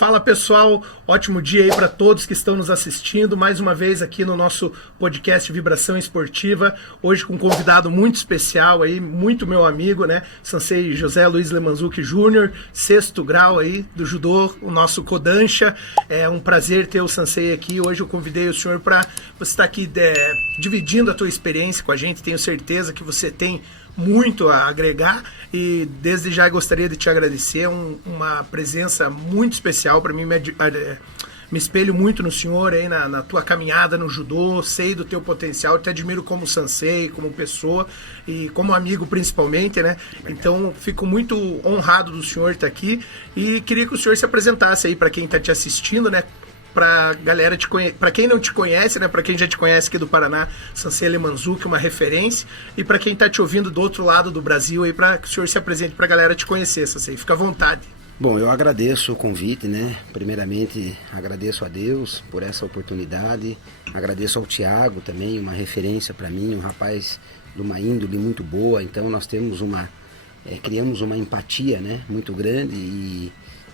Fala pessoal, ótimo dia aí para todos que estão nos assistindo, mais uma vez aqui no nosso podcast Vibração Esportiva, hoje com um convidado muito especial aí, muito meu amigo, né, Sensei José Luiz Lemanzuki Júnior, 6º grau aí do judô, o nosso Kodansha. É um prazer ter o Sensei aqui. Hoje eu convidei o senhor para você estar aqui dividindo a tua experiência com a gente. Tenho certeza que você tem muito a agregar e desde já gostaria de te agradecer, uma presença muito especial para mim, me espelho muito no senhor aí, na tua caminhada no judô, sei do teu potencial, te admiro como sensei, como pessoa e como amigo principalmente, né? Então fico muito honrado do senhor estar aqui e queria que o senhor se apresentasse aí para quem está te assistindo, né? Pra galera para quem não te conhece, né, para quem já te conhece aqui do Paraná, Sensei Lemanzuki, uma referência, e para quem tá te ouvindo do outro lado do Brasil aí, para que o senhor se apresente pra galera te conhecer, Sensei, fica à vontade. Bom, eu agradeço o convite, né? Primeiramente, agradeço a Deus por essa oportunidade, agradeço ao Thiago também, uma referência para mim, um rapaz de uma índole muito boa, então nós temos criamos uma empatia, né, muito grande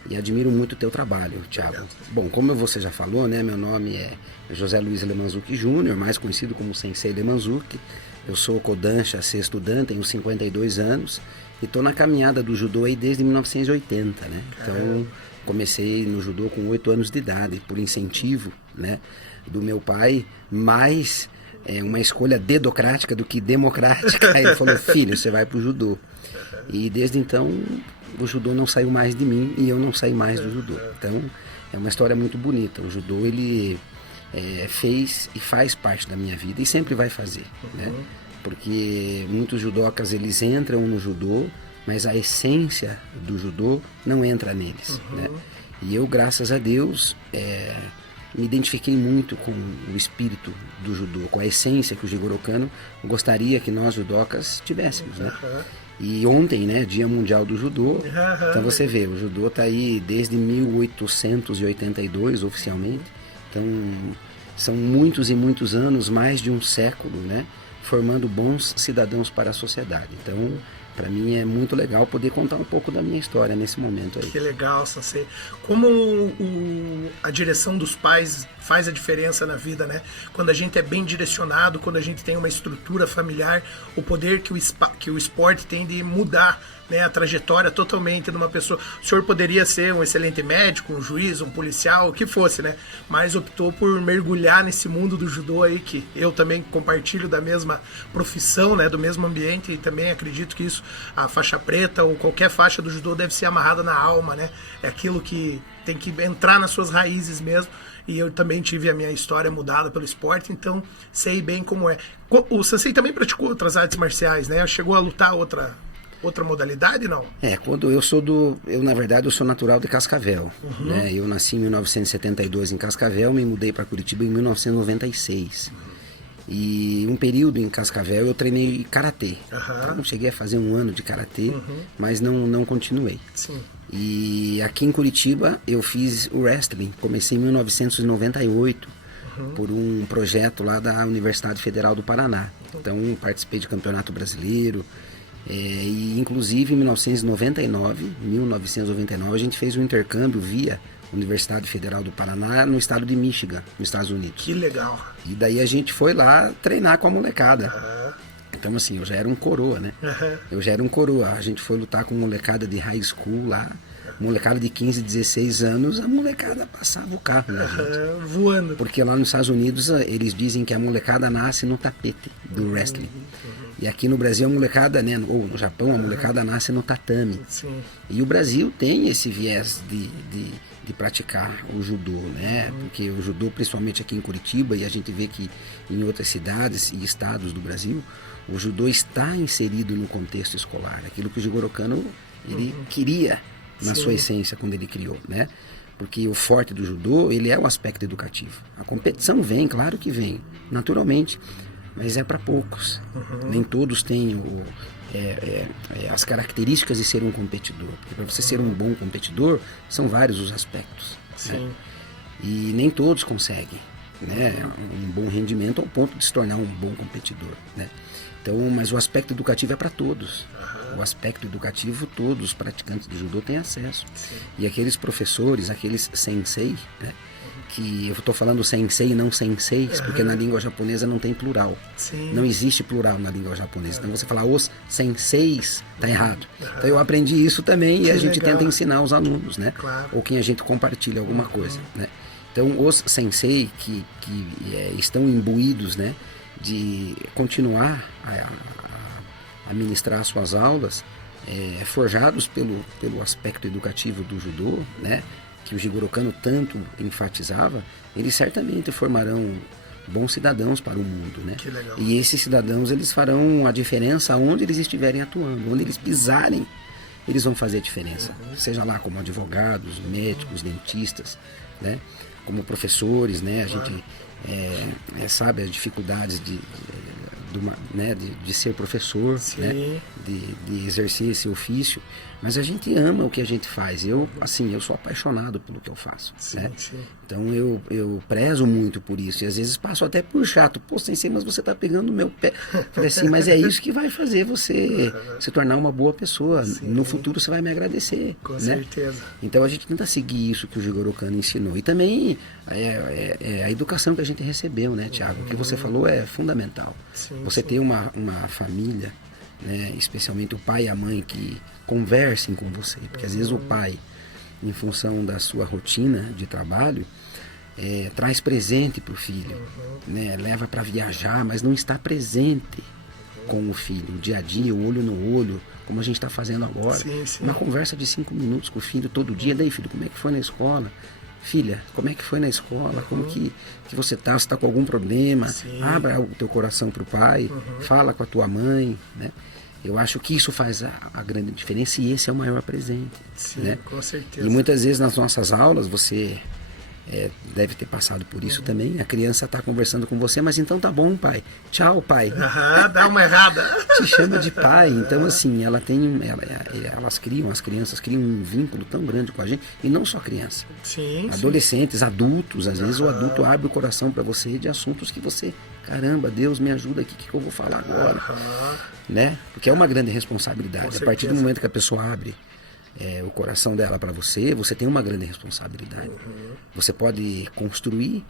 e admiro muito o teu trabalho, Thiago. Obrigado. Bom, como você já falou, né, meu nome é José Luiz Lemanzuki Júnior, mais conhecido como Sensei Lemanzuki. Eu sou Kodansha 6º Dan, tenho 52 anos e estou na caminhada do judô aí desde 1980, né? Então, comecei no judô com 8 anos de idade, por incentivo, né, do meu pai, mais uma escolha dedocrática do que democrática. Ele falou, filho, você vai pro judô. E desde então o judô não saiu mais de mim e eu não saí mais do judô. Então é uma história muito bonita. O judô ele fez e faz parte da minha vida e sempre vai fazer, né? Porque muitos judocas eles entram no judô, mas a essência do judô não entra neles, né? E eu, graças a Deus, me identifiquei muito com o espírito do judô, com a essência que o Jigoro Kano gostaria que nós judocas tivéssemos, né? E ontem, né, Dia Mundial do Judô, então você vê, o judô está aí desde 1882 oficialmente, então são muitos e muitos anos, mais de um século, né, formando bons cidadãos para a sociedade. Então, para mim é muito legal poder contar um pouco da minha história nesse momento aí. Que legal, Sensei. Como a direção dos pais faz a diferença na vida, né? Quando a gente é bem direcionado, quando a gente tem uma estrutura familiar, o poder que o esporte tem de mudar, né, a trajetória totalmente de uma pessoa. O senhor poderia ser um excelente médico, um juiz, um policial, o que fosse, né? Mas optou por mergulhar nesse mundo do judô aí, que eu também compartilho da mesma profissão, né, do mesmo ambiente, e também acredito que isso, a faixa preta ou qualquer faixa do judô deve ser amarrada na alma, né? É aquilo que tem que entrar nas suas raízes mesmo. E eu também tive a minha história mudada pelo esporte, então sei bem como é. O Sensei também praticou outras artes marciais, né? Chegou a lutar outra modalidade, não? Quando eu na verdade, eu sou natural de Cascavel, né? Eu nasci em 1972 em Cascavel, me mudei para Curitiba em 1996. E um período em Cascavel eu treinei karatê. Então, cheguei a fazer 1 ano de karatê, mas não continuei. Sim. E aqui em Curitiba eu fiz o wrestling, comecei em 1998 por um projeto lá da Universidade Federal do Paraná. Então participei de campeonato brasileiro e inclusive em 1999 a gente fez um intercâmbio via Universidade Federal do Paraná no estado de Michigan, nos Estados Unidos. Que legal. E daí a gente foi lá treinar com a molecada. Então assim, eu já era um coroa, né? Eu já era um coroa. A gente foi lutar com molecada de high school lá. Molecada de 15, 16 anos, a molecada passava o carro na gente. Voando. Porque lá nos Estados Unidos eles dizem que a molecada nasce no tapete do wrestling. E aqui no Brasil a molecada, né, ou no Japão, a molecada nasce no tatame. Sim. E o Brasil tem esse viés de praticar o judô, né? Porque o judô, principalmente aqui em Curitiba, e a gente vê que em outras cidades e estados do Brasil, o judô está inserido no contexto escolar. Aquilo que o Jigoro Kano, ele queria na sua essência quando ele criou, né? Porque o forte do judô, ele é o aspecto educativo. A competição vem, claro que vem, naturalmente, mas é para poucos. Nem todos têm as características de ser um competidor. Porque para você ser um bom competidor, são vários os aspectos. Sim. Né? E nem todos conseguem, né, um bom rendimento ao ponto de se tornar um bom competidor, né? Então, mas o aspecto educativo é para todos. O aspecto educativo, todos os praticantes de judô têm acesso. Sim. E aqueles professores, aqueles sensei, né? Que eu estou falando sensei e não senseis, porque na língua japonesa não tem plural. Sim. Não existe plural na língua japonesa. Então você falar os senseis, está errado. Então eu aprendi isso também e a gente tenta ensinar os alunos, né? Claro. Ou quem a gente compartilha alguma coisa, né? Então os sensei que estão imbuídos, né, de continuar a ministrar suas aulas, forjados pelo aspecto educativo do judô, né, que o Jigoro Kano tanto enfatizava, eles certamente formarão bons cidadãos para o mundo, né? Que legal. E esses cidadãos, eles farão a diferença onde eles estiverem atuando, onde eles pisarem, eles vão fazer a diferença. Seja lá como advogados, médicos, dentistas, né? Como professores, né? A gente sabe as dificuldades de ser professor, né? De exercer esse ofício, mas a gente ama o que a gente faz. Eu sou apaixonado pelo que eu faço, né? Então eu prezo muito por isso, e às vezes passo até por chato. Pô, sensei, mas você está pegando o meu pé. Falei assim, mas é isso que vai fazer você se tornar uma boa pessoa. No futuro você vai me agradecer. Com né? certeza. Então a gente tenta seguir isso que o Jigoro Kano ensinou. E também a educação que a gente recebeu, né, Thiago? O que você falou é fundamental. Você ter uma família, né, especialmente o pai e a mãe, que conversem com você. Porque às vezes o pai, em função da sua rotina de trabalho, traz presente para o filho, né, leva para viajar, mas não está presente com o filho, o dia a dia, o olho no olho, como a gente está fazendo agora. Uma conversa de 5 minutos com o filho todo dia. Daí, filho, como é que foi na escola? Filha, como é que foi na escola? Como que você está? Você está com algum problema? Abra o teu coração para o pai, fala com a tua mãe, né? Eu acho que isso faz a grande diferença, e esse é o maior presente. Sim, né? Com certeza. E muitas vezes nas nossas aulas você deve ter passado por isso também. A criança está conversando com você, mas então tá bom, pai. Tchau, pai. Dá uma errada. Te chama de pai. Então, assim, as crianças criam um vínculo tão grande com a gente, e não só criança. Adolescentes, adultos, às vezes o adulto abre o coração para você de assuntos que você, caramba, Deus me ajuda aqui, o que eu vou falar agora? Né? Porque é uma grande responsabilidade. A partir do momento que a pessoa abre o coração dela para você, você tem uma grande responsabilidade. Você pode construir,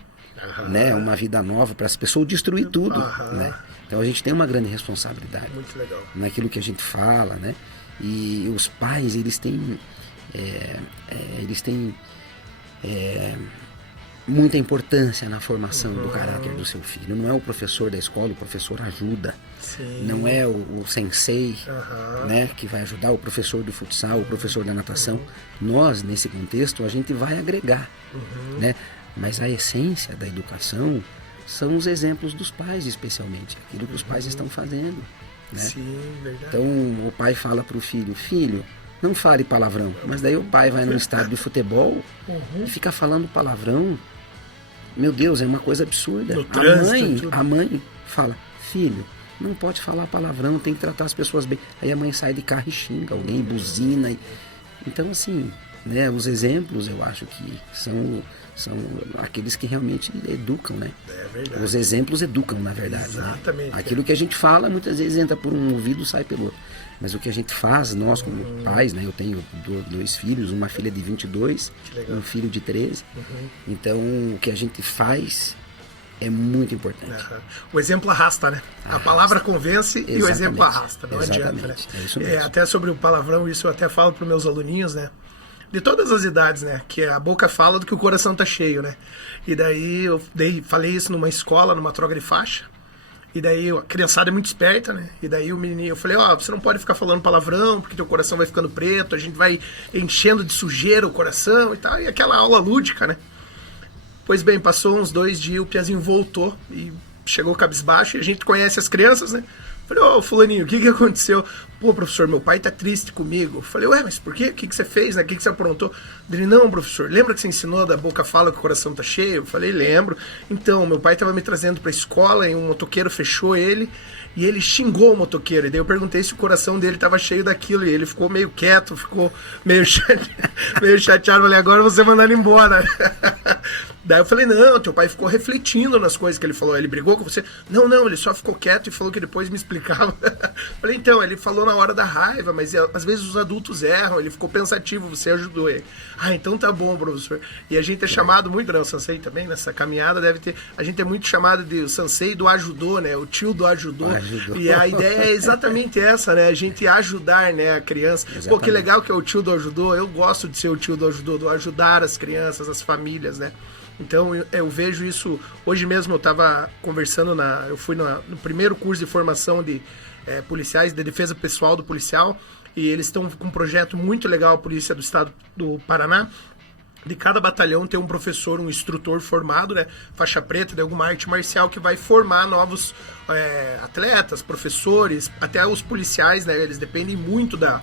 né, uma vida nova para as pessoas, ou destruir tudo, né? Então a gente tem uma grande responsabilidade. Muito legal. Naquilo que a gente fala, né? E os pais, eles têm muita importância na formação do caráter do seu filho. Não é o professor da escola, o professor ajuda. Não é o sensei, né, que vai ajudar, o professor do futsal, o professor da natação. Nós, nesse contexto, a gente vai agregar, né? Mas a essência da educação são os exemplos dos pais, especialmente aquilo que os pais estão fazendo, né? Verdade. Então o pai fala para o filho, não fale palavrão. Mas daí o pai vai num estádio de futebol e fica falando palavrão. Meu Deus, é uma coisa absurda. A mãe fala, filho, não pode falar palavrão, tem que tratar as pessoas bem. Aí a mãe sai de carro e xinga alguém, buzina. Então, assim, né, os exemplos, eu acho que são aqueles que realmente educam, né? É verdade. Os exemplos educam, na verdade. Exatamente. Né? Aquilo que a gente fala, muitas vezes entra por um ouvido e sai pelo outro. Mas o que a gente faz, nós como pais, né? Eu tenho 2 filhos, uma filha de 22, um filho de 13. Então, o que a gente faz é muito importante. O exemplo arrasta, né? A palavra convence. Exatamente. E o exemplo arrasta, não adianta, né? É isso mesmo. Até sobre o palavrão, isso eu até falo para os meus aluninhos, né? De todas as idades, né? Que a boca fala do que o coração tá cheio, né? E daí eu falei isso numa escola, numa troca de faixa. E daí a criançada é muito esperta, né? E daí o menininho, eu falei, você não pode ficar falando palavrão, porque teu coração vai ficando preto, a gente vai enchendo de sujeira o coração e tal. E aquela aula lúdica, né? Pois bem, passou uns 2 dias, o Piazinho voltou e chegou cabisbaixo, e a gente conhece as crianças, né? Falei, fulaninho, o que aconteceu? Pô, professor, meu pai tá triste comigo. Falei, mas por quê? O que você fez, né? O que você aprontou? Ele, não, professor, lembra que você ensinou da boca fala que o coração tá cheio? Eu falei, lembro. Então, meu pai tava me trazendo pra escola e um motoqueiro fechou ele e ele xingou o motoqueiro. E daí eu perguntei se o coração dele tava cheio daquilo e ele ficou meio quieto, ficou meio chateado. Falei, agora você mandar ele embora. Daí eu falei, não, teu pai ficou refletindo nas coisas que ele falou. Ele brigou com você? Não, ele só ficou quieto e falou que depois me explicava. Falei, então, ele falou na hora da raiva, mas às vezes os adultos erram, ele ficou pensativo, você ajudou ele. Ah, então tá bom, professor. E a gente é chamado muito, né, o Sansei também, nessa caminhada deve ter, a gente é muito chamado de o Sansei do ajudou, né, o tio do ajudou. E a ideia é exatamente essa, né, a gente ajudar, né, a criança. Exatamente. Pô, que legal que é o tio do ajudou, eu gosto de ser o tio do ajudou, do ajudar as crianças, as famílias, né. Então eu vejo isso, hoje mesmo eu estava conversando, eu fui no primeiro curso de formação de policiais, de defesa pessoal do policial, e eles estão com um projeto muito legal, a Polícia do Estado do Paraná, de cada batalhão ter um professor, um instrutor formado, né, faixa preta de alguma arte marcial, que vai formar novos atletas, professores, até os policiais, né, eles dependem muito da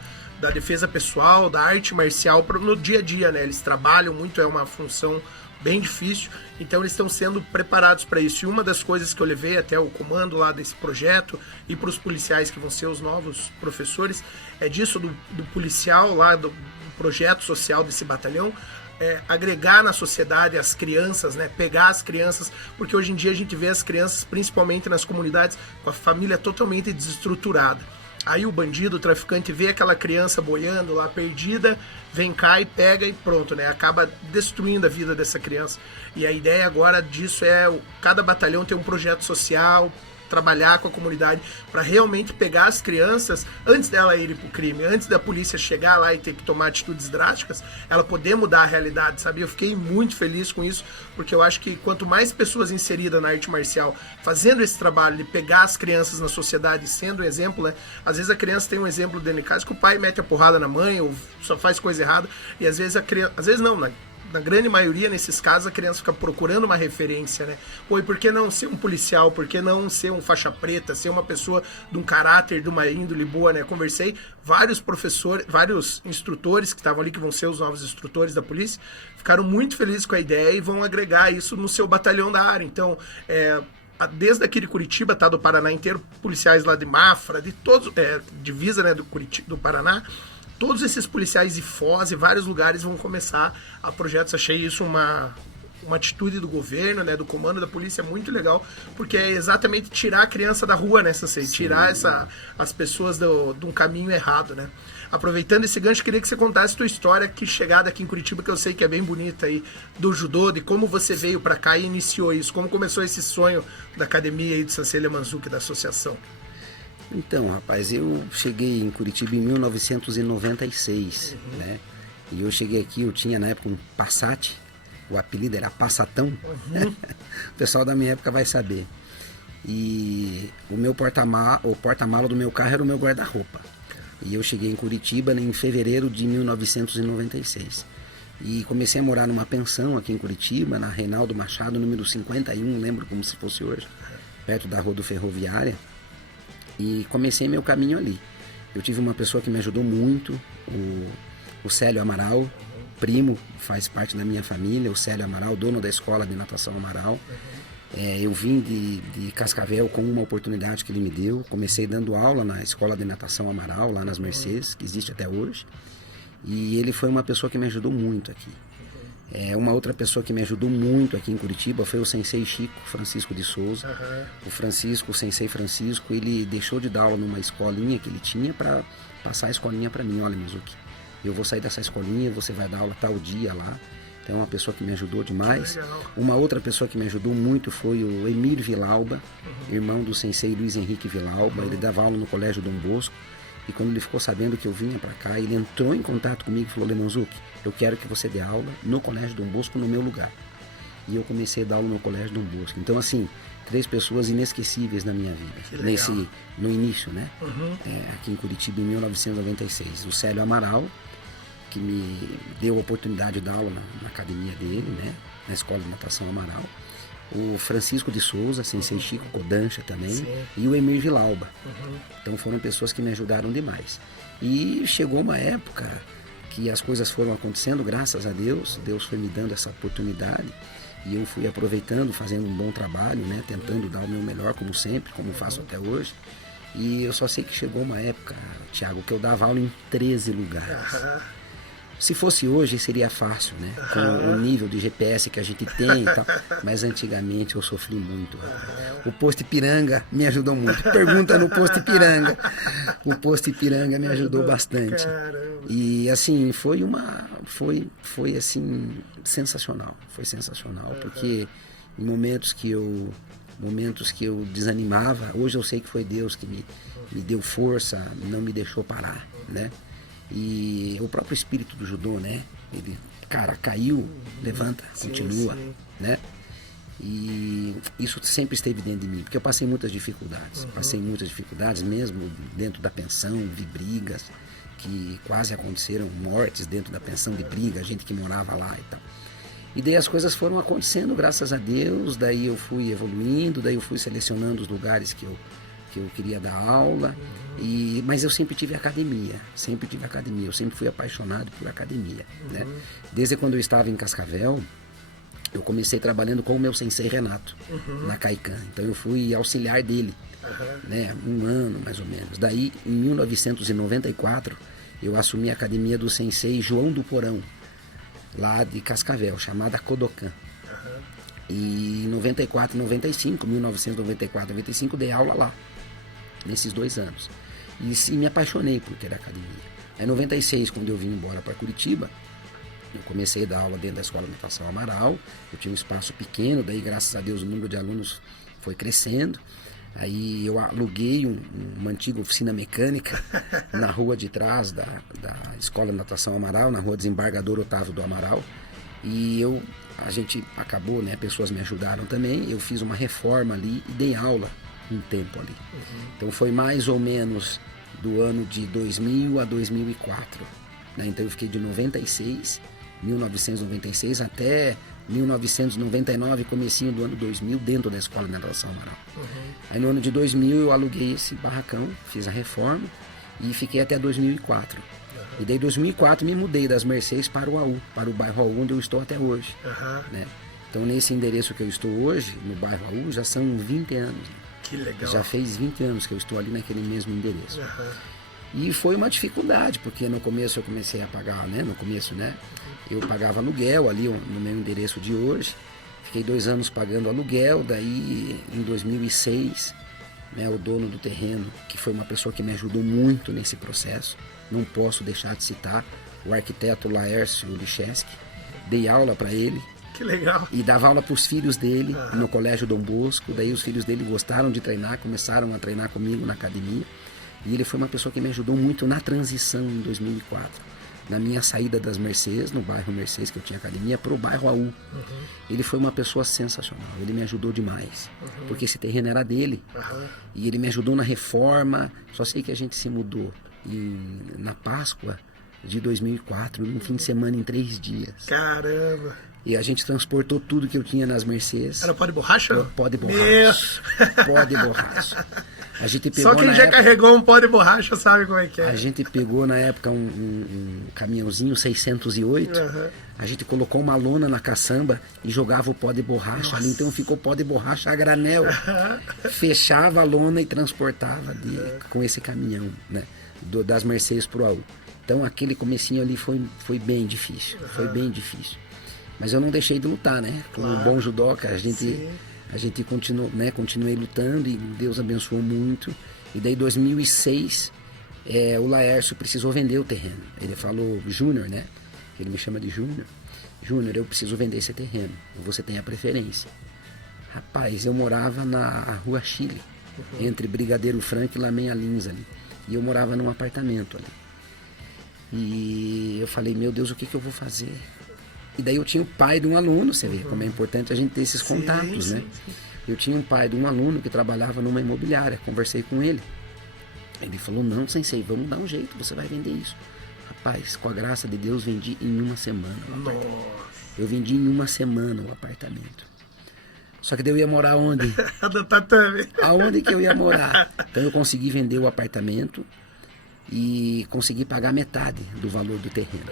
defesa pessoal, da arte marcial no dia a dia, né, eles trabalham muito, é uma função bem difícil, então eles estão sendo preparados para isso. E uma das coisas que eu levei até o comando lá desse projeto e para os policiais que vão ser os novos professores, é disso do policial lá, do projeto social desse batalhão, agregar na sociedade as crianças, né? Pegar as crianças, porque hoje em dia a gente vê as crianças, principalmente nas comunidades, com a família totalmente desestruturada. Aí o bandido, o traficante, vê aquela criança boiando lá, perdida, vem cá e pega e pronto, né? Acaba destruindo a vida dessa criança. E a ideia agora disso cada batalhão ter um projeto social, trabalhar com a comunidade para realmente pegar as crianças antes dela ir pro crime, antes da polícia chegar lá e ter que tomar atitudes drásticas, ela poder mudar a realidade, sabe? Eu fiquei muito feliz com isso, porque eu acho que quanto mais pessoas inseridas na arte marcial fazendo esse trabalho de pegar as crianças na sociedade sendo um exemplo, né? Às vezes a criança tem um exemplo dentro de casa que o pai mete a porrada na mãe ou só faz coisa errada, e às vezes a criança, às vezes não, né? Na grande maioria, nesses casos, a criança fica procurando uma referência, né? Pô, e por que não ser um policial? Por que não ser um faixa preta? Ser uma pessoa de um caráter, de uma índole boa, né? Conversei vários professores, vários instrutores que estavam ali, que vão ser os novos instrutores da polícia, ficaram muito felizes com a ideia e vão agregar isso no seu batalhão da área. Então, desde aqui de Curitiba, tá? Do Paraná inteiro, policiais lá de Mafra, de todos, divisa, né? Do Paraná. Todos esses policiais de Foz e vários lugares vão começar a projetos. Achei isso uma atitude do governo, né, do comando da polícia muito legal, porque é exatamente tirar a criança da rua, né, Sansei? Tirar as pessoas de um caminho errado, né? Aproveitando esse gancho, queria que você contasse a tua história, que chegada aqui em Curitiba, que eu sei que é bem bonita aí, do judô, de como você veio para cá e iniciou isso, como começou esse sonho da academia aí do Sansei Lemanzuki, da associação. Então, rapaz, eu cheguei em Curitiba em 1996, né? E eu cheguei aqui, eu tinha na época um Passat, o apelido era Passatão. O pessoal da minha época vai saber. E o porta-mala do meu carro era o meu guarda-roupa. E eu cheguei em Curitiba em fevereiro de 1996. E comecei a morar numa pensão aqui em Curitiba, na Reinaldo Machado, número 51, lembro como se fosse hoje, perto da Rua do Ferroviária. E comecei meu caminho ali. Eu tive uma pessoa que me ajudou muito, o Célio Amaral, primo, faz parte da minha família, o Célio Amaral, dono da escola de natação Amaral. Eu vim de Cascavel com uma oportunidade que ele me deu. Comecei dando aula na escola de natação Amaral, lá nas Mercedes, que existe até hoje. E ele foi uma pessoa que me ajudou muito aqui. Uma outra pessoa que me ajudou muito aqui em Curitiba foi o Sensei Chico Francisco de Souza. O Sensei Francisco, ele deixou de dar aula numa escolinha que ele tinha para passar a escolinha para mim. Olha, Mizuki, eu vou sair dessa escolinha, você vai dar aula tal dia lá. Então é uma pessoa que me ajudou demais. Uma outra pessoa que me ajudou muito foi o Emir Vilauba, irmão do Sensei Luiz Henrique Vilauba. Ele dava aula no Colégio Dom Bosco. E quando ele ficou sabendo que eu vinha para cá, ele entrou em contato comigo e falou: Lemanzuki, eu quero que você dê aula no Colégio Dom Bosco, no meu lugar. E eu comecei a dar aula no Colégio Dom Bosco. Então, assim, 3 pessoas inesquecíveis na minha vida. No início, né? Aqui em Curitiba, em 1996. O Célio Amaral, que me deu a oportunidade de dar aula na academia dele, né? Na Escola de Natação Amaral. O Francisco de Souza, Sensei Chico Kodansha também. Sim. E o Emir Vilauba. Então foram pessoas que me ajudaram demais. E chegou uma época que as coisas foram acontecendo, graças a Deus. Deus foi me dando essa oportunidade. E eu fui aproveitando, fazendo um bom trabalho, né? Tentando dar o meu melhor, como sempre, como faço até hoje. E eu só sei que chegou uma época, Thiago, que eu dava aula em 13 lugares. Se fosse hoje, seria fácil, né? Com o nível de GPS que a gente tem e tal. Mas antigamente eu sofri muito. O Posto Ipiranga me ajudou muito. Pergunta no Posto Ipiranga. O Posto Ipiranga me ajudou bastante. E assim, foi assim, sensacional. Foi sensacional. Porque em momentos que eu desanimava, hoje eu sei que foi Deus que me deu força, não me deixou parar, né? E o próprio espírito do judô, né? Ele, cara, caiu, levanta, continua, né? E isso sempre esteve dentro de mim, porque eu passei muitas dificuldades mesmo dentro da pensão, vi brigas que quase aconteceram, mortes dentro da pensão de briga, gente que morava lá e tal. E daí as coisas foram acontecendo, graças a Deus, daí eu fui evoluindo, daí eu fui selecionando os lugares que eu queria dar aula, mas eu sempre tive academia, eu sempre fui apaixonado por academia, né? Desde quando eu estava em Cascavel, eu comecei trabalhando com o meu sensei Renato, na Kaikan, então eu fui auxiliar dele, né? 1 ano mais ou menos. Daí, em 1994, eu assumi a academia do sensei João do Porão, lá de Cascavel, chamada Kodokan. E em 94 e 95, 1994 e 95, dei aula lá, nesses 2 anos. E me apaixonei por ter academia. Aí em 96, quando eu vim embora para Curitiba, eu comecei a dar aula dentro da Escola Natação Amaral. Eu tinha um espaço pequeno, daí graças a Deus o número de alunos foi crescendo. Aí eu aluguei uma antiga oficina mecânica na rua de trás da Escola Natação Amaral, na rua Desembargador Otávio do Amaral. E a gente acabou, né? Pessoas me ajudaram também. Eu fiz uma reforma ali e dei aula um tempo ali. Então foi mais ou menos do ano de 2000 a 2004. Né? Então eu fiquei de 1996 até 1999, comecinho do ano 2000, dentro da Escola de Natação Amaral. Aí no ano de 2000 eu aluguei esse barracão, fiz a reforma e fiquei até 2004. E daí em 2004 me mudei das Mercês para o AU, para o bairro AU, onde eu estou até hoje. Né? Então nesse endereço que eu estou hoje, no bairro AU, já são 20 anos. Que legal. Já fez 20 anos que eu estou ali naquele mesmo endereço. E foi uma dificuldade, porque no começo eu comecei a pagar, né? No começo, né? Eu pagava aluguel ali no meu endereço de hoje. Fiquei 2 anos pagando aluguel, daí em 2006, né, o dono do terreno, que foi uma pessoa que me ajudou muito nesse processo, não posso deixar de citar, o arquiteto Laércio Licheski, dei aula para ele. Que legal. E dava aula para os filhos dele no Colégio Dom Bosco. Daí os filhos dele gostaram de treinar, começaram a treinar comigo na academia. E ele foi uma pessoa que me ajudou muito na transição em 2004. Na minha saída das Mercês, no bairro Mercês, que eu tinha academia, para o bairro AU. Ele foi uma pessoa sensacional. Ele me ajudou demais. Porque esse terreno era dele. E ele me ajudou na reforma. Só sei que a gente se mudou na Páscoa de 2004, num fim de semana em 3 dias. Caramba! E a gente transportou tudo que eu tinha nas Mercês. Era pó de borracha? Pó de borracha. Pó de borracha. A gente pegou só quem já carregou um pó de borracha sabe como é que é. A gente pegou na época um caminhãozinho 608. A gente colocou uma lona na caçamba e jogava o pó de borracha ali. Então ficou pó de borracha a granel. Fechava a lona e transportava com esse caminhão, né? Das Mercês pro AU. Então aquele comecinho ali foi bem difícil. Foi bem difícil. Mas eu não deixei de lutar, né? Como um bom judoca, a gente continuou, né? Continuei lutando e Deus abençoou muito. E daí em 2006, o Laércio precisou vender o terreno. Ele falou, Júnior, né? Ele me chama de Júnior. Júnior, eu preciso vender esse terreno. Você tem a preferência. Rapaz, eu morava na Rua Chile, entre Brigadeiro Franco e Lamenha Lins ali. E eu morava num apartamento ali. E eu falei, meu Deus, o que eu vou fazer? E daí eu tinha o pai de um aluno, você vê como é importante a gente ter esses contatos, né? Eu tinha um pai de um aluno que trabalhava numa imobiliária, conversei com ele. Ele falou, não, sensei, vamos dar um jeito, você vai vender isso. Rapaz, com a graça de Deus, vendi em 1 semana. Eu vendi em 1 semana o apartamento. Só que daí eu ia morar onde? Do tatame. Aonde que eu ia morar? Então eu consegui vender o apartamento e consegui pagar metade do valor do terreno.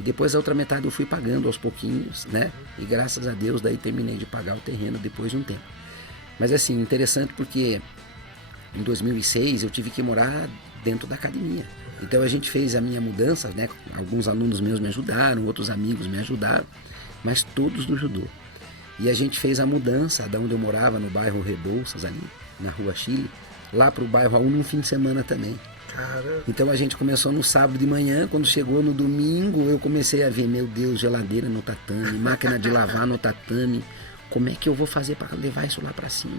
E depois a outra metade eu fui pagando aos pouquinhos, né? E graças a Deus daí terminei de pagar o terreno depois de um tempo. Mas assim, interessante porque em 2006 eu tive que morar dentro da academia. Então a gente fez a minha mudança, né? Alguns alunos meus me ajudaram, outros amigos me ajudaram, mas todos no judô. E a gente fez a mudança da onde eu morava, no bairro Rebouças, ali, na Rua Chile, lá para o bairro A1 num fim de semana também. Cara. Então a gente começou no sábado de manhã, quando chegou no domingo, eu comecei a ver, meu Deus, geladeira no tatame, máquina de lavar no tatame, como é que eu vou fazer para levar isso lá para cima?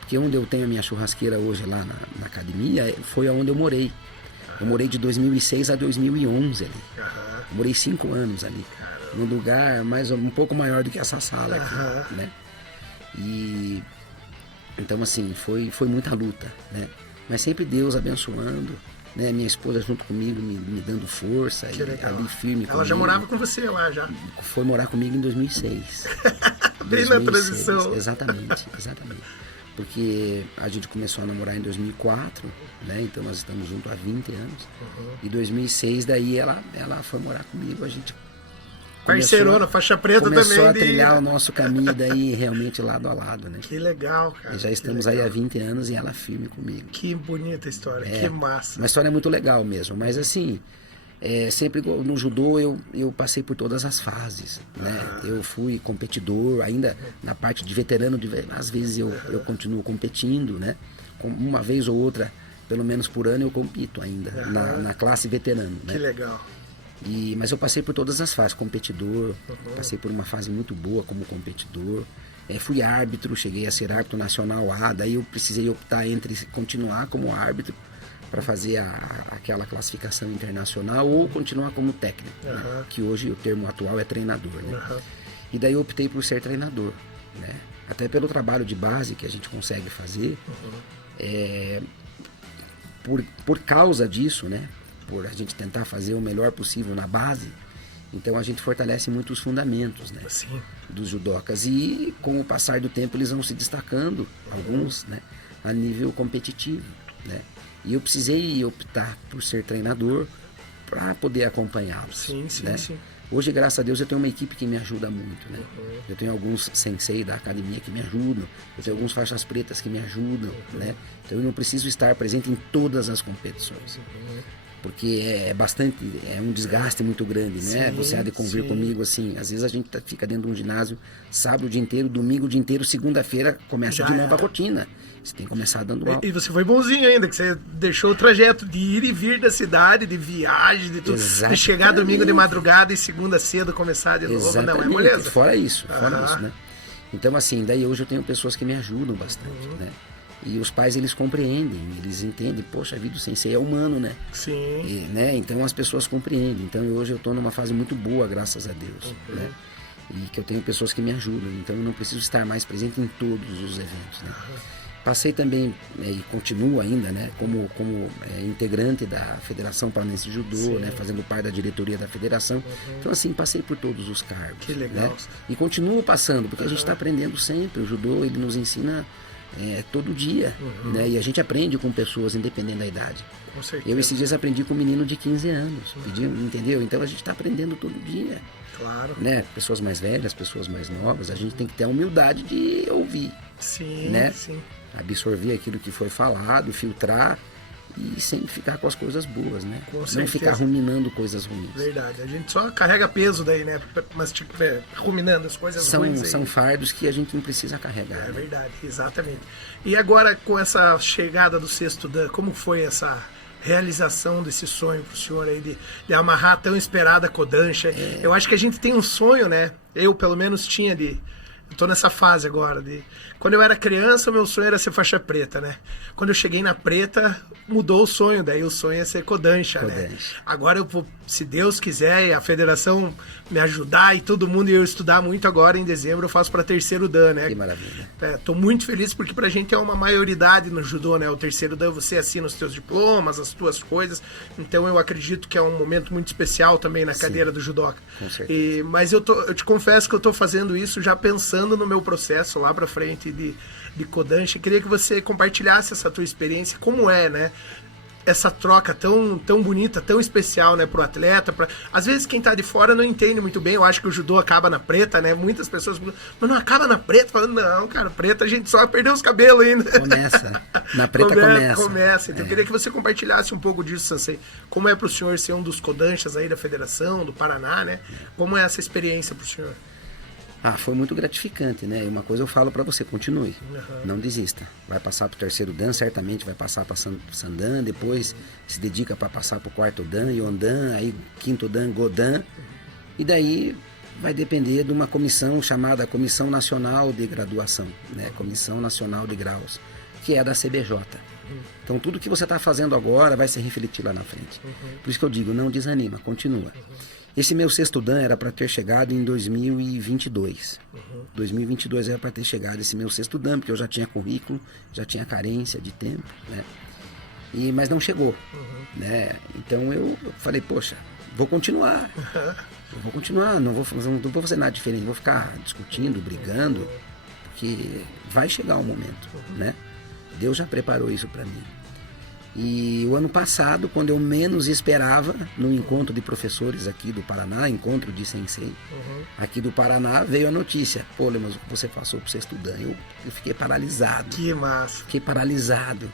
Porque onde eu tenho a minha churrasqueira hoje, lá na academia, foi onde eu morei. Eu morei de 2006 a 2011 ali. Eu morei 5 anos ali. Num lugar um pouco maior do que essa sala aqui, né? E então assim, foi muita luta, né? Mas sempre Deus abençoando, né? Minha esposa junto comigo, me dando força, e ali firme. Ela já morava com você lá já? Foi morar comigo em 2006. Bem 2006, na transição. Exatamente. Porque a gente começou a namorar em 2004, né? Então nós estamos juntos há 20 anos. E 2006 daí ela foi morar comigo, a gente parceirona, faixa preta também. Começou a trilhar o nosso caminho daí realmente lado a lado, né? Que legal, cara. E já estamos aí há 20 anos e ela firme comigo. Que bonita história, que massa. Uma história muito legal mesmo, mas assim, sempre no judô eu passei por todas as fases, né? Eu fui competidor, ainda na parte de veterano, às vezes eu continuo competindo, né? Uma vez ou outra, pelo menos por ano, eu compito ainda na classe veterano. Que legal. Mas eu passei por todas as fases, competidor, passei por uma fase muito boa como competidor, fui árbitro, cheguei a ser árbitro nacional A, daí eu precisei optar entre continuar como árbitro para fazer aquela classificação internacional ou continuar como técnico, né? Que hoje o termo atual é treinador, né? E daí eu optei por ser treinador, né? Até pelo trabalho de base que a gente consegue fazer, por causa disso, né? Por a gente tentar fazer o melhor possível na base, então a gente fortalece muito os fundamentos, né? Dos judocas, e com o passar do tempo eles vão se destacando, alguns, né? A nível competitivo, né? E eu precisei optar por ser treinador para poder acompanhá-los. Né? Hoje, graças a Deus, eu tenho uma equipe que me ajuda muito, né? Eu tenho alguns sensei da academia que me ajudam, eu tenho alguns faixas pretas que me ajudam, né? Então eu não preciso estar presente em todas as competições. Porque é um desgaste muito grande, né? Você há de convir comigo, assim, às vezes a gente fica dentro de um ginásio sábado o dia inteiro, domingo o dia inteiro, segunda-feira começa de novo a rotina. Você tem que começar dando aula. E você foi bonzinho ainda, que você deixou o trajeto de ir e vir da cidade, de viagem, de tudo. Exatamente. De chegar domingo de madrugada e segunda cedo começar de novo. Exatamente. Não, é moleza. Fora isso, né? Então, assim, daí hoje eu tenho pessoas que me ajudam bastante, né? E os pais, eles compreendem, eles entendem, poxa, a vida do sensei é humano, né? Né? Então as pessoas compreendem. Então hoje eu estou numa fase muito boa, graças a Deus, né? E que eu tenho pessoas que me ajudam, então eu não preciso estar mais presente em todos os eventos, né? Passei também, e continuo ainda, né, como integrante da Federação Paranense de Judô, né, fazendo parte da diretoria da federação. Então, assim, passei por todos os cargos. Que legal. Né? E continuo passando, porque a gente está aprendendo sempre. O judô, ele nos ensina todo dia, né? E a gente aprende com pessoas, independente da idade. Com certeza. Eu esses dias aprendi com um menino de 15 anos, entendeu? Então a gente está aprendendo todo dia. Claro. Né? Pessoas mais velhas, pessoas mais novas, a gente tem que ter a humildade de ouvir. Né? Absorver aquilo que foi falado, filtrar e sempre ficar com as coisas boas, né? Não ficar ruminando coisas ruins. Verdade, a gente só carrega peso daí, né? Mas tipo, ruminando as coisas ruins. São fardos que a gente não precisa carregar. É verdade, exatamente. E agora com essa chegada do sexto Dan, como foi essa realização desse sonho pro senhor aí de amarrar a tão esperada Kodansha? Eu acho que a gente tem um sonho, né? Eu pelo menos tinha eu tô nessa fase agora quando eu era criança, o meu sonho era ser faixa preta, né? Quando eu cheguei na preta, mudou o sonho, daí o sonho é ser Kodansha, né? Agora eu vou, se Deus quiser, e a federação me ajudar e todo mundo, e eu estudar muito agora em dezembro, eu faço para terceiro Dan, né? Que maravilha. Tô muito feliz porque pra gente é uma maioridade no judô, né? O terceiro Dan, você assina os teus diplomas, as tuas coisas, então eu acredito que é um momento muito especial também na cadeira do judoca. Com certeza. Mas eu te confesso que eu tô fazendo isso já pensando no meu processo lá pra frente de Kodansha. Queria que você compartilhasse essa tua experiência, como é, né? essa troca tão bonita, tão especial, né, pro atleta. Às vezes quem tá de fora não entende muito bem, eu acho que o judô acaba na preta, né? Muitas pessoas falam, mas não acaba na preta? Falando, não, cara, preta a gente só perdeu os cabelos ainda. Começa, na preta começa. Então eu queria que você compartilhasse um pouco disso, Sansei. Como é pro senhor ser um dos codanchas aí da federação, do Paraná, né? Como é essa experiência pro senhor? Foi muito gratificante, né? E uma coisa eu falo para você, continue, não desista. Vai passar pro terceiro dan, certamente vai passar para Sandan, depois se dedica para passar pro quarto dan, Yondan, aí quinto dan, Godan, e daí vai depender de uma comissão chamada Comissão Nacional de Graduação, né? Comissão Nacional de Graus, que é da CBJ. Então tudo que você está fazendo agora vai se refletir lá na frente. Por isso que eu digo, não desanima, continua. Esse meu sexto dan era para ter chegado em 2022. 2022 era para ter chegado esse meu sexto dan, porque eu já tinha currículo, já tinha carência de tempo, né? Mas não chegou, né? Então eu falei, poxa, vou continuar. Eu vou continuar, não vou fazer nada diferente, vou ficar discutindo, brigando, porque vai chegar um momento, né? Deus já preparou isso para mim. E o ano passado, quando eu menos esperava, num encontro de professores aqui do Paraná, encontro de sensei, aqui do Paraná, veio a notícia, pô, Lemas, o que você passou para você estudar? Eu fiquei paralisado. Que massa. Fiquei paralisado.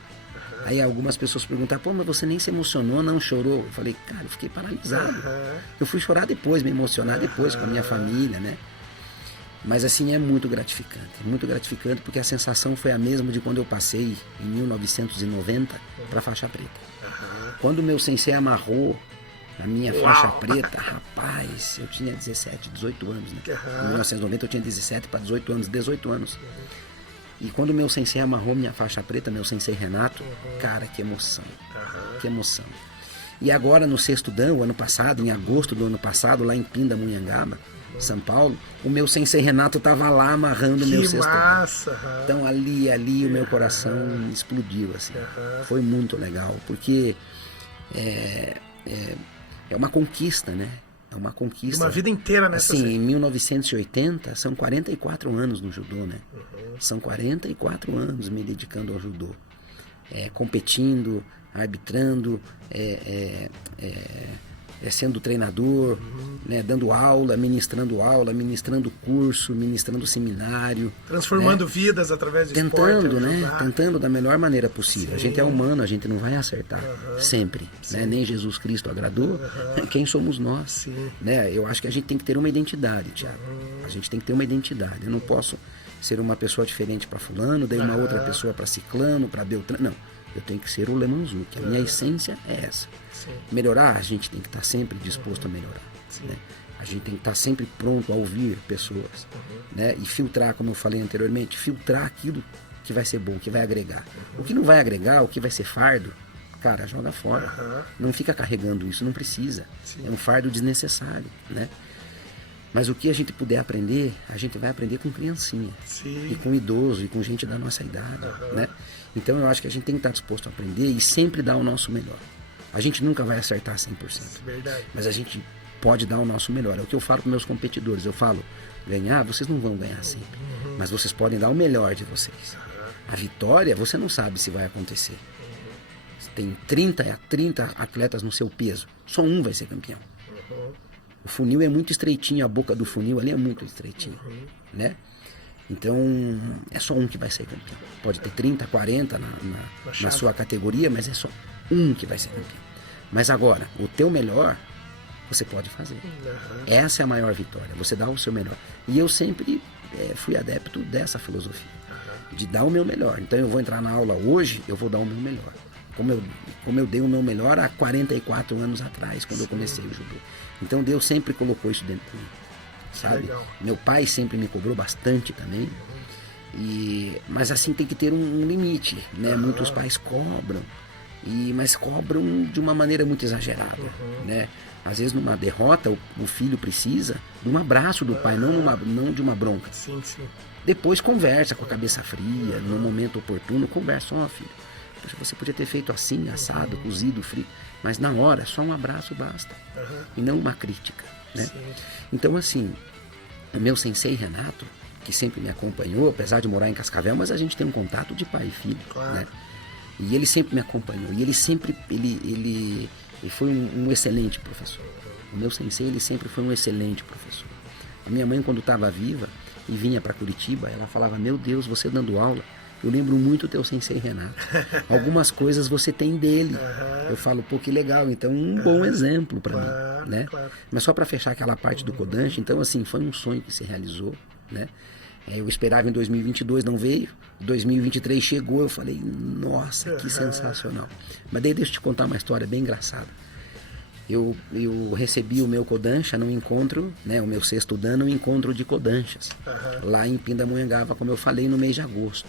Aí algumas pessoas perguntaram, pô, mas você nem se emocionou, não chorou? Eu falei, cara, eu fiquei paralisado. Eu fui chorar depois, me emocionar depois com a minha família, né? Mas assim, é muito gratificante porque a sensação foi a mesma de quando eu passei em 1990 para faixa preta. Quando o meu sensei amarrou a minha faixa preta, rapaz, eu tinha 17, 18 anos, né? Em 1990 eu tinha 17 para 18 anos, 18 anos. E quando o meu sensei amarrou minha faixa preta, meu sensei Renato, cara, que emoção, que emoção. E agora no sexto dan, o ano passado, em agosto do ano passado, lá em Pindamonhangaba, São Paulo, o meu sensei Renato estava lá amarrando o meu sexto dan. Então ali o meu coração explodiu, assim. Foi muito legal, porque é uma conquista, né? É uma conquista. Uma vida inteira, né? Assim, em 1980, são 44 anos no judô, né? São 44 anos me dedicando ao judô. Competindo, arbitrando, sendo treinador, né, dando aula, ministrando curso, ministrando seminário. Transformando, né, vidas através do esporte. Tentando da melhor maneira possível. Sim. A gente é humano, a gente não vai acertar sempre. Né? Nem Jesus Cristo agradou. Quem somos nós? Sim. Né? Eu acho que a gente tem que ter uma identidade, Thiago. A gente tem que ter uma identidade. Eu não posso ser uma pessoa diferente para fulano, daí uma outra pessoa para ciclano, para Beltrano. Não. Eu tenho que ser o Lemanzuki. A minha essência é essa. Sim. Melhorar, a gente tem que estar sempre disposto a melhorar. Né? A gente tem que estar sempre pronto a ouvir pessoas. Né? E filtrar, como eu falei anteriormente, filtrar aquilo que vai ser bom, que vai agregar. O que não vai agregar, o que vai ser fardo, cara, joga fora. Não fica carregando isso, não precisa. Sim. É um fardo desnecessário. Né? Mas o que a gente puder aprender, a gente vai aprender com criancinha. Sim. E com idoso, e com gente da nossa idade. Né? Então eu acho que a gente tem que estar disposto a aprender e sempre dar o nosso melhor. A gente nunca vai acertar 100%. Verdade. Mas a gente pode dar o nosso melhor. É o que eu falo para meus competidores. Eu falo, ganhar, vocês não vão ganhar sempre. Mas vocês podem dar o melhor de vocês. A vitória, você não sabe se vai acontecer. Tem 30 atletas no seu peso. Só um vai ser campeão. O funil é muito estreitinho, a boca do funil ali é muito estreitinho. Né? Então, é só um que vai ser campeão. Pode ter 30, 40 na sua categoria, mas é só um que vai ser campeão. Mas agora, o teu melhor, você pode fazer. Essa é a maior vitória, você dá o seu melhor. E eu sempre fui adepto dessa filosofia, de dar o meu melhor. Então, eu vou entrar na aula hoje, eu vou dar o meu melhor. Como eu dei o meu melhor há 44 anos atrás, quando eu comecei o judô. Então, Deus sempre colocou isso dentro de mim. Sabe? Meu pai sempre me cobrou bastante também. Mas assim tem que ter um limite, né? Muitos pais cobram, mas cobram de uma maneira muito exagerada, né? Às vezes numa derrota o filho precisa de um abraço do pai, não de uma bronca. Sim. Depois conversa com a cabeça fria, no momento oportuno, conversa, filho, poxa, você podia ter feito assim, assado, cozido, frito, mas na hora só um abraço basta, e não uma crítica. Né? Então assim, o meu sensei Renato, que sempre me acompanhou, apesar de morar em Cascavel, mas a gente tem um contato de pai e filho, claro. Né? E ele sempre me acompanhou. E ele sempre, ele foi um excelente professor. O meu sensei, ele sempre foi um excelente professor. A minha mãe, quando estava viva e vinha para Curitiba, ela falava, meu Deus, você dando aula, eu lembro muito do teu sensei Renato. Algumas coisas você tem dele. Eu falo, pô, que legal. Então, um bom exemplo para mim, né? Claro. Mas só para fechar aquela parte do Kodansha, então, assim, foi um sonho que se realizou, né? Eu esperava em 2022, não veio. 2023 chegou, eu falei, nossa, que sensacional. Mas daí deixa eu te contar uma história bem engraçada. Eu recebi o meu Kodansha num encontro, né, o meu 6º Dan, num encontro de Kodanshas, lá em Pindamonhangaba, como eu falei, no mês de agosto.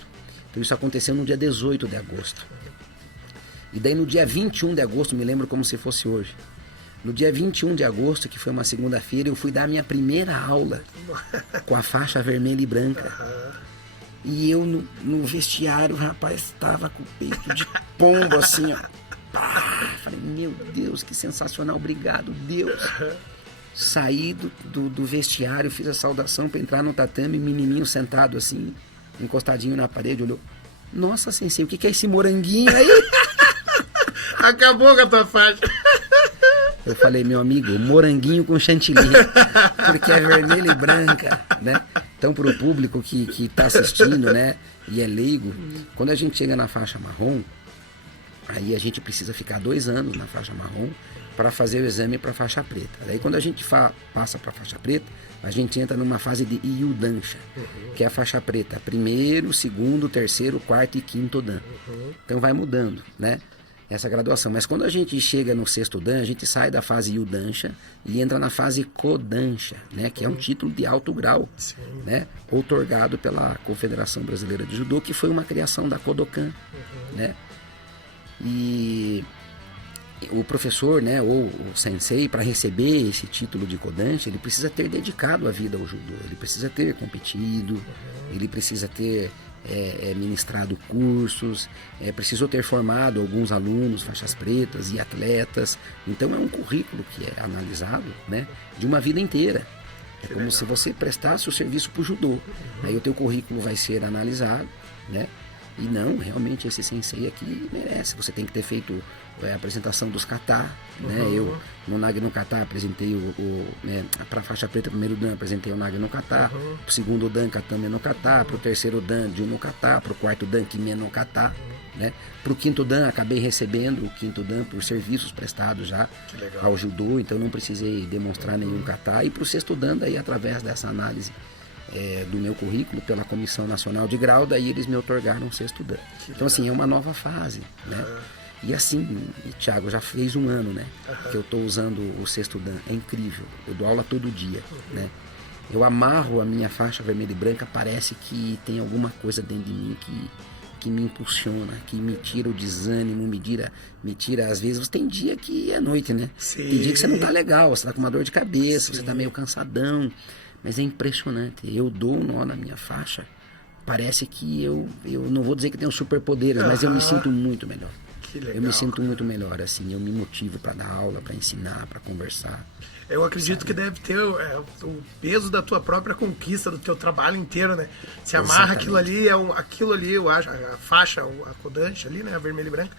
Então isso aconteceu no dia 18 de agosto. E daí no dia 21 de agosto, me lembro como se fosse hoje. No dia 21 de agosto, que foi uma segunda-feira, eu fui dar a minha primeira aula com a faixa vermelha e branca. E eu no vestiário, o rapaz estava com o peito de pombo, assim, ó. Falei, meu Deus, que sensacional, obrigado, Deus. Saí do vestiário, fiz a saudação para entrar no tatame, menininho sentado assim, encostadinho na parede, olhou. Nossa, sensei, o que é esse moranguinho aí? Acabou com a tua faixa. Eu falei, meu amigo, moranguinho com chantilly, porque é vermelha e branca, né? Então, para o público que está assistindo, né, e é leigo, quando a gente chega na faixa marrom, aí a gente precisa ficar 2 anos na faixa marrom para fazer o exame para a faixa preta. Daí, quando a gente passa para a faixa preta, a gente entra numa fase de Iyudansha, que é a faixa preta, 1º, 2º, 3º, 4º e 5º Dan. Então, vai mudando, né? Essa graduação. Mas quando a gente chega no 6º Dan, a gente sai da fase Iyudansha e entra na fase Kodansha, né? Que é um título de alto grau, né? Outorgado pela Confederação Brasileira de Judô, que foi uma criação da Kodokan, né? E o professor, né, ou o sensei, para receber esse título de Kodansha, ele precisa ter dedicado a vida ao judô, ele precisa ter competido, ele precisa ter ministrado cursos, precisou ter formado alguns alunos, faixas pretas e atletas. Então é um currículo que é analisado, né, de uma vida inteira. É como se você prestasse o serviço para o judô. Aí o teu currículo vai ser analisado, né? E não, realmente esse sensei aqui merece. Você tem que ter feito a apresentação dos kata, né? Eu no Nage no Kata apresentei para a faixa preta 1º Dan apresentei o Nage no Kata, pro 2º Dan Katame no Kata, pro 3º Dan Jun no Kata, pro 4º Dan Kime no Kata, né? Pro 5º Dan acabei recebendo o 5º Dan por serviços prestados já ao judô, então não precisei demonstrar nenhum kata. E pro 6º Dan daí através dessa análise do meu currículo pela Comissão Nacional de Grau, daí eles me outorgaram o 6º Dan. Então assim, é uma nova fase, né? E assim, Thiago, já fez 1 ano, né, que eu estou usando o 6º Dan. É incrível, eu dou aula todo dia, né? Eu amarro a minha faixa vermelha e branca, parece que tem alguma coisa dentro de mim que me impulsiona, que me tira o desânimo, me tira às vezes, tem dia que é noite, né? Sim. Tem dia que você não tá legal, você tá com uma dor de cabeça, você tá meio cansadão, mas é impressionante, eu dou um nó na minha faixa, parece que eu não vou dizer que tenho superpoderes, mas eu me sinto muito melhor. Que legal, eu me sinto muito melhor, assim, eu me motivo para dar aula, para ensinar, para conversar. Eu acredito que deve ter o peso da tua própria conquista, do teu trabalho inteiro, né? Se amarra aquilo ali, aquilo ali, eu acho, a faixa, a Kodansha ali, né? A vermelha e branca.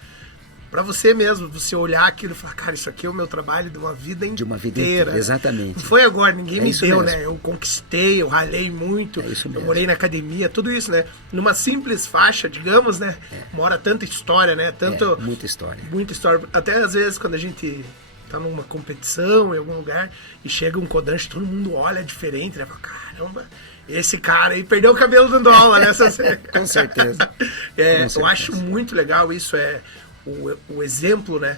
Pra você mesmo, você olhar aquilo e falar, cara, isso aqui é o meu trabalho de uma vida inteira. De uma vida inteira, exatamente. Não foi agora, ninguém me deu, mesmo, né? Eu conquistei, eu ralei muito, isso mesmo. Eu morei na academia, tudo isso, né? Numa simples faixa, digamos, né? Mora tanta história, né? Muita história. Muita história. Até às vezes, quando a gente tá numa competição, em algum lugar, e chega um Kodansha, todo mundo olha diferente, né? Fala, caramba, esse cara aí perdeu o cabelo dando aula, né? Com certeza. Eu acho muito legal isso, o exemplo, né?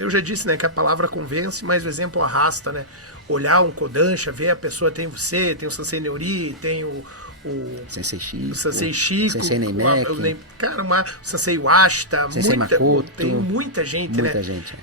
Eu já disse, né, que a palavra convence, mas o exemplo arrasta, né? Olhar um Kodansha, ver a pessoa, tem você, tem o Sensei Neuri, tem o Sensei Chico, o Sensei Chico, Sensei Neimeki, cara, o Sensei Washita, Sensei Makoto, tem muita gente, muita né? gente.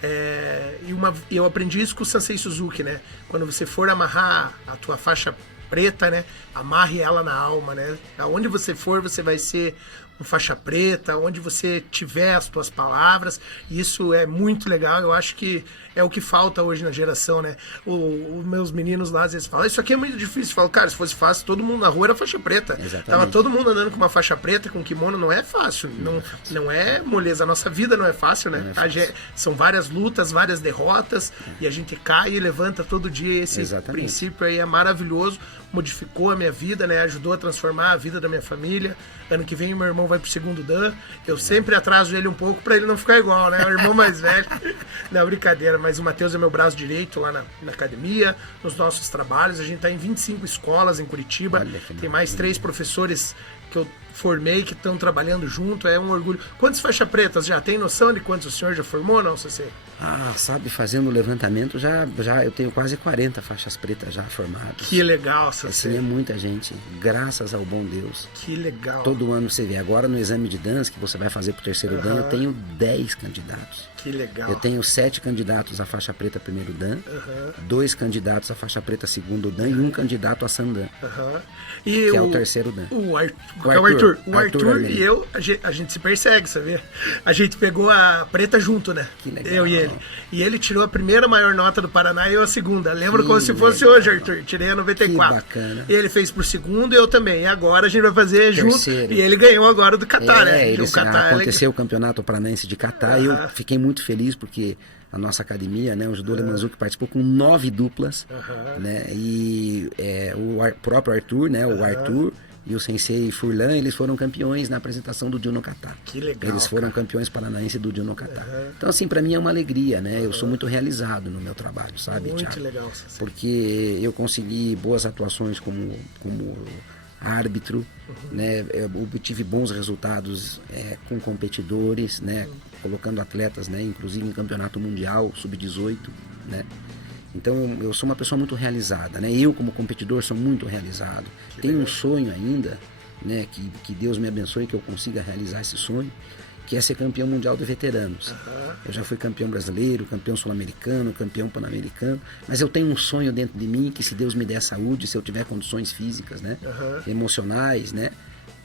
E eu aprendi isso com o Sensei Suzuki, né? Quando você for amarrar a tua faixa preta, né? Amarre ela na alma, né? Aonde você for, você vai ser um faixa preta, onde você tiver as tuas palavras. Isso é muito legal. Eu acho que é o que falta hoje na geração, né? Os meus meninos lá às vezes falam, isso aqui é muito difícil. Eu falo, cara, se fosse fácil, todo mundo na rua era faixa preta. Exatamente. Tava todo mundo andando com uma faixa preta, com kimono, não é fácil. Não é moleza. A nossa vida não é fácil, né? São várias lutas, várias derrotas, e a gente cai e levanta todo dia. Esse princípio aí é maravilhoso, modificou a minha vida, né? Ajudou a transformar a vida da minha família. Ano que vem meu irmão vai pro segundo Dan. Eu sempre atraso ele um pouco pra ele não ficar igual, né? O irmão mais velho. Não, brincadeira, mas o Matheus é meu braço direito lá na academia, nos nossos trabalhos. A gente tá em 25 escolas em Curitiba. Tem mais 3 professores que eu formei que estão trabalhando junto, é um orgulho. Quantas faixas pretas já? Tem noção de quantos o senhor já formou, não, CC? Sabe, fazendo o levantamento, já eu tenho quase 40 faixas pretas já formadas. Que legal, CC. Assim, é muita gente, graças ao bom Deus. Que legal. Todo ano você vê, agora no exame de dança que você vai fazer pro terceiro Dan, eu tenho 10 candidatos. Que legal. Eu tenho 7 candidatos à faixa preta primeiro Dan, 2 candidatos à faixa preta segundo Dan e 1 candidato a Sandan, e que é o terceiro Dan. O Arthur e eu, a gente se persegue, sabia? A gente pegou a preta junto, né? Que legal. Eu e ele. E ele tirou a primeira maior nota do Paraná e eu a segunda. Lembro como se fosse hoje, Arthur. Tirei a 94. Que bacana. E ele fez pro segundo e eu também. E agora a gente vai fazer junto. E ele ganhou agora do Catar, né? Aconteceu o campeonato paranaense de Catar e eu fiquei muito feliz porque a nossa academia, né, o Judô Lemanzuki participou com 9 duplas, né? E o próprio Arthur, né, o Arthur e o Sensei Furlan, eles foram campeões na apresentação do Juno Kata. Que legal. Eles foram campeões paranaenses do Juno Kata. Então, assim, pra mim é uma alegria, né? Eu sou muito realizado no meu trabalho, sabe, muito Thiago? Legal. Porque eu consegui boas atuações como árbitro, né? Eu obtive bons resultados com competidores, né? Colocando atletas, né? Inclusive em campeonato mundial, sub-18, né? Então eu sou uma pessoa muito realizada, né? Eu como competidor sou muito realizado. Tenho um sonho ainda, né? Que Deus me abençoe que eu consiga realizar esse sonho, que é ser campeão mundial de veteranos. Eu já fui campeão brasileiro, campeão sul-americano, campeão pan-americano, mas eu tenho um sonho dentro de mim que, se Deus me der saúde, se eu tiver condições físicas, né? Emocionais, né?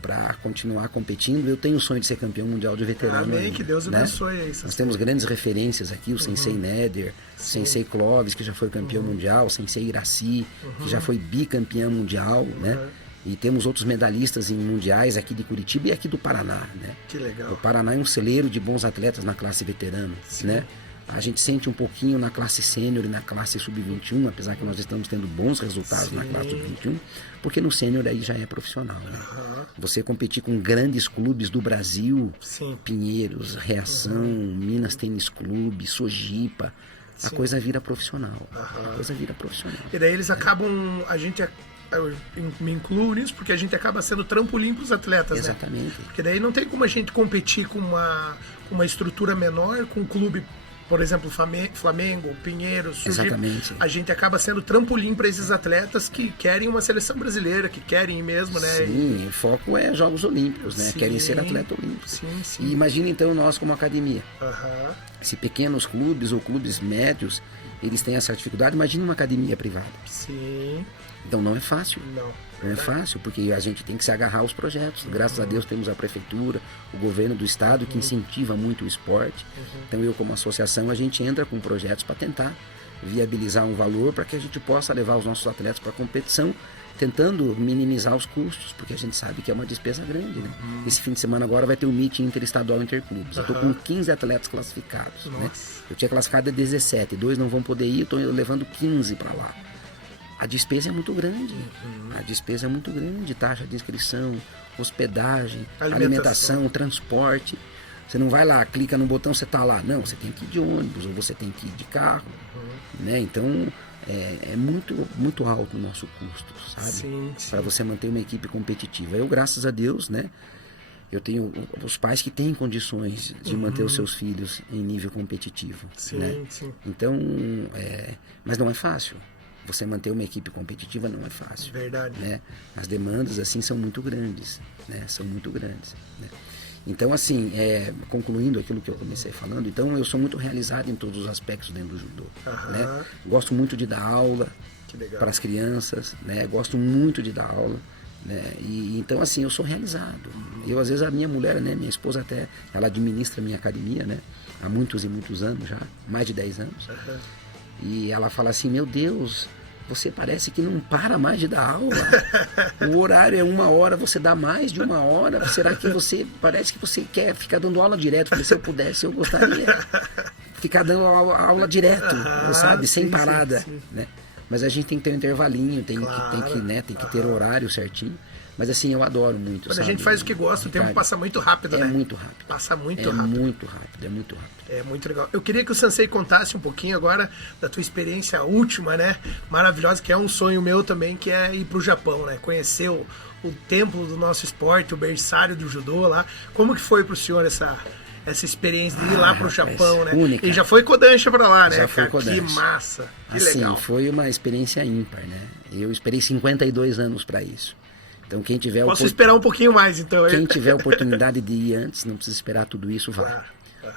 Para continuar competindo, eu tenho o sonho de ser campeão mundial de veterano. Amém, ainda, que Deus abençoe, né? isso. Nós temos grandes referências aqui, o Sensei Néder, o Sensei Clóvis, que já foi campeão mundial, o Sensei Iraci, que já foi bicampeão mundial, né? E temos outros medalhistas em mundiais aqui de Curitiba e aqui do Paraná, né? Que legal. O Paraná é um celeiro de bons atletas na classe veterano, né? A gente sente um pouquinho na classe sênior e na classe sub-21, apesar que nós estamos tendo bons resultados na classe sub-21, porque no sênior aí já é profissional, né? Você competir com grandes clubes do Brasil, Pinheiros, Reação, Minas Tênis Clube, Sojipa, a coisa vira profissional. A coisa vira profissional. E daí eles acabam, eu me incluo nisso, porque a gente acaba sendo trampolim para os atletas, exatamente, né? Porque daí não tem como a gente competir com uma estrutura menor, com um clube, por exemplo, Flamengo, Pinheiros, exatamente. A gente acaba sendo trampolim para esses atletas que querem uma seleção brasileira, que querem mesmo, né? Sim, o foco é Jogos Olímpicos, né? Querem ser atleta olímpico. Sim. E imagina então nós como academia. Se pequenos clubes ou clubes médios, eles têm essa dificuldade, imagina uma academia privada. Sim. Então não é fácil. Não é fácil, porque a gente tem que se agarrar aos projetos. Graças a Deus temos a prefeitura, o governo do estado que incentiva muito o esporte. Então eu, como associação, a gente entra com projetos para tentar viabilizar um valor para que a gente possa levar os nossos atletas para a competição, tentando minimizar os custos, porque a gente sabe que é uma despesa grande, né? Esse fim de semana agora vai ter o meeting interestadual interclubes. Eu estou com 15 atletas classificados, né? Eu tinha classificado 17, 2 não vão poder ir, estou levando 15 para lá. A despesa é muito grande. A despesa é muito grande. Taxa de inscrição, hospedagem, alimentação, transporte. Você não vai lá, clica no botão, você está lá. Não, você tem que ir de ônibus ou você tem que ir de carro. Né? Então, é muito, muito alto o nosso custo, sabe? Para você manter uma equipe competitiva. Eu, graças a Deus, né? Eu tenho os pais que têm condições de manter os seus filhos em nível competitivo. Né? Então, mas não é fácil. Você manter uma equipe competitiva não é fácil. Verdade. Né? As demandas, assim, são muito grandes. Né? São muito grandes. Né? Então, assim, concluindo aquilo que eu comecei falando, então eu sou muito realizado em todos os aspectos dentro do judô. Né? Gosto muito de dar aula para as crianças, né? Gosto muito de dar aula. né? E então assim, eu sou realizado. Eu às vezes a minha mulher, né, minha esposa até, ela administra a minha academia, né, há muitos e muitos anos já, mais de 10 anos. E ela fala assim: meu Deus, você parece que não para mais de dar aula. O horário é 1 hora, você dá mais de 1 hora. Será que você, parece que você quer ficar dando aula direto? Eu falei: se eu pudesse, eu gostaria ficar dando aula direto, sabe, sem parada, sim. Né? Mas a gente tem que ter um intervalinho, tem que ter o horário certinho. Mas assim, eu adoro muito. Quando a gente faz o que gosta, o tempo passa muito rápido, né? É muito rápido. Passa muito rápido. É muito rápido, é muito rápido. É muito legal. Eu queria que o Sansei contasse um pouquinho agora da tua experiência última, né? Maravilhosa, que é um sonho meu também, que é ir pro Japão, né? Conhecer o templo do nosso esporte, o berçário do judô lá. Como que foi pro senhor essa experiência de ir lá pro Japão, né? Única. E já foi Kodansha pra lá, né? Já foi Kodansha. Que massa, que assim, legal. Foi uma experiência ímpar, né? Eu esperei 52 anos para isso. Então quem tiver Posso esperar um pouquinho mais, então. Quem tiver a oportunidade de ir antes, não precisa esperar tudo isso, vá. Claro.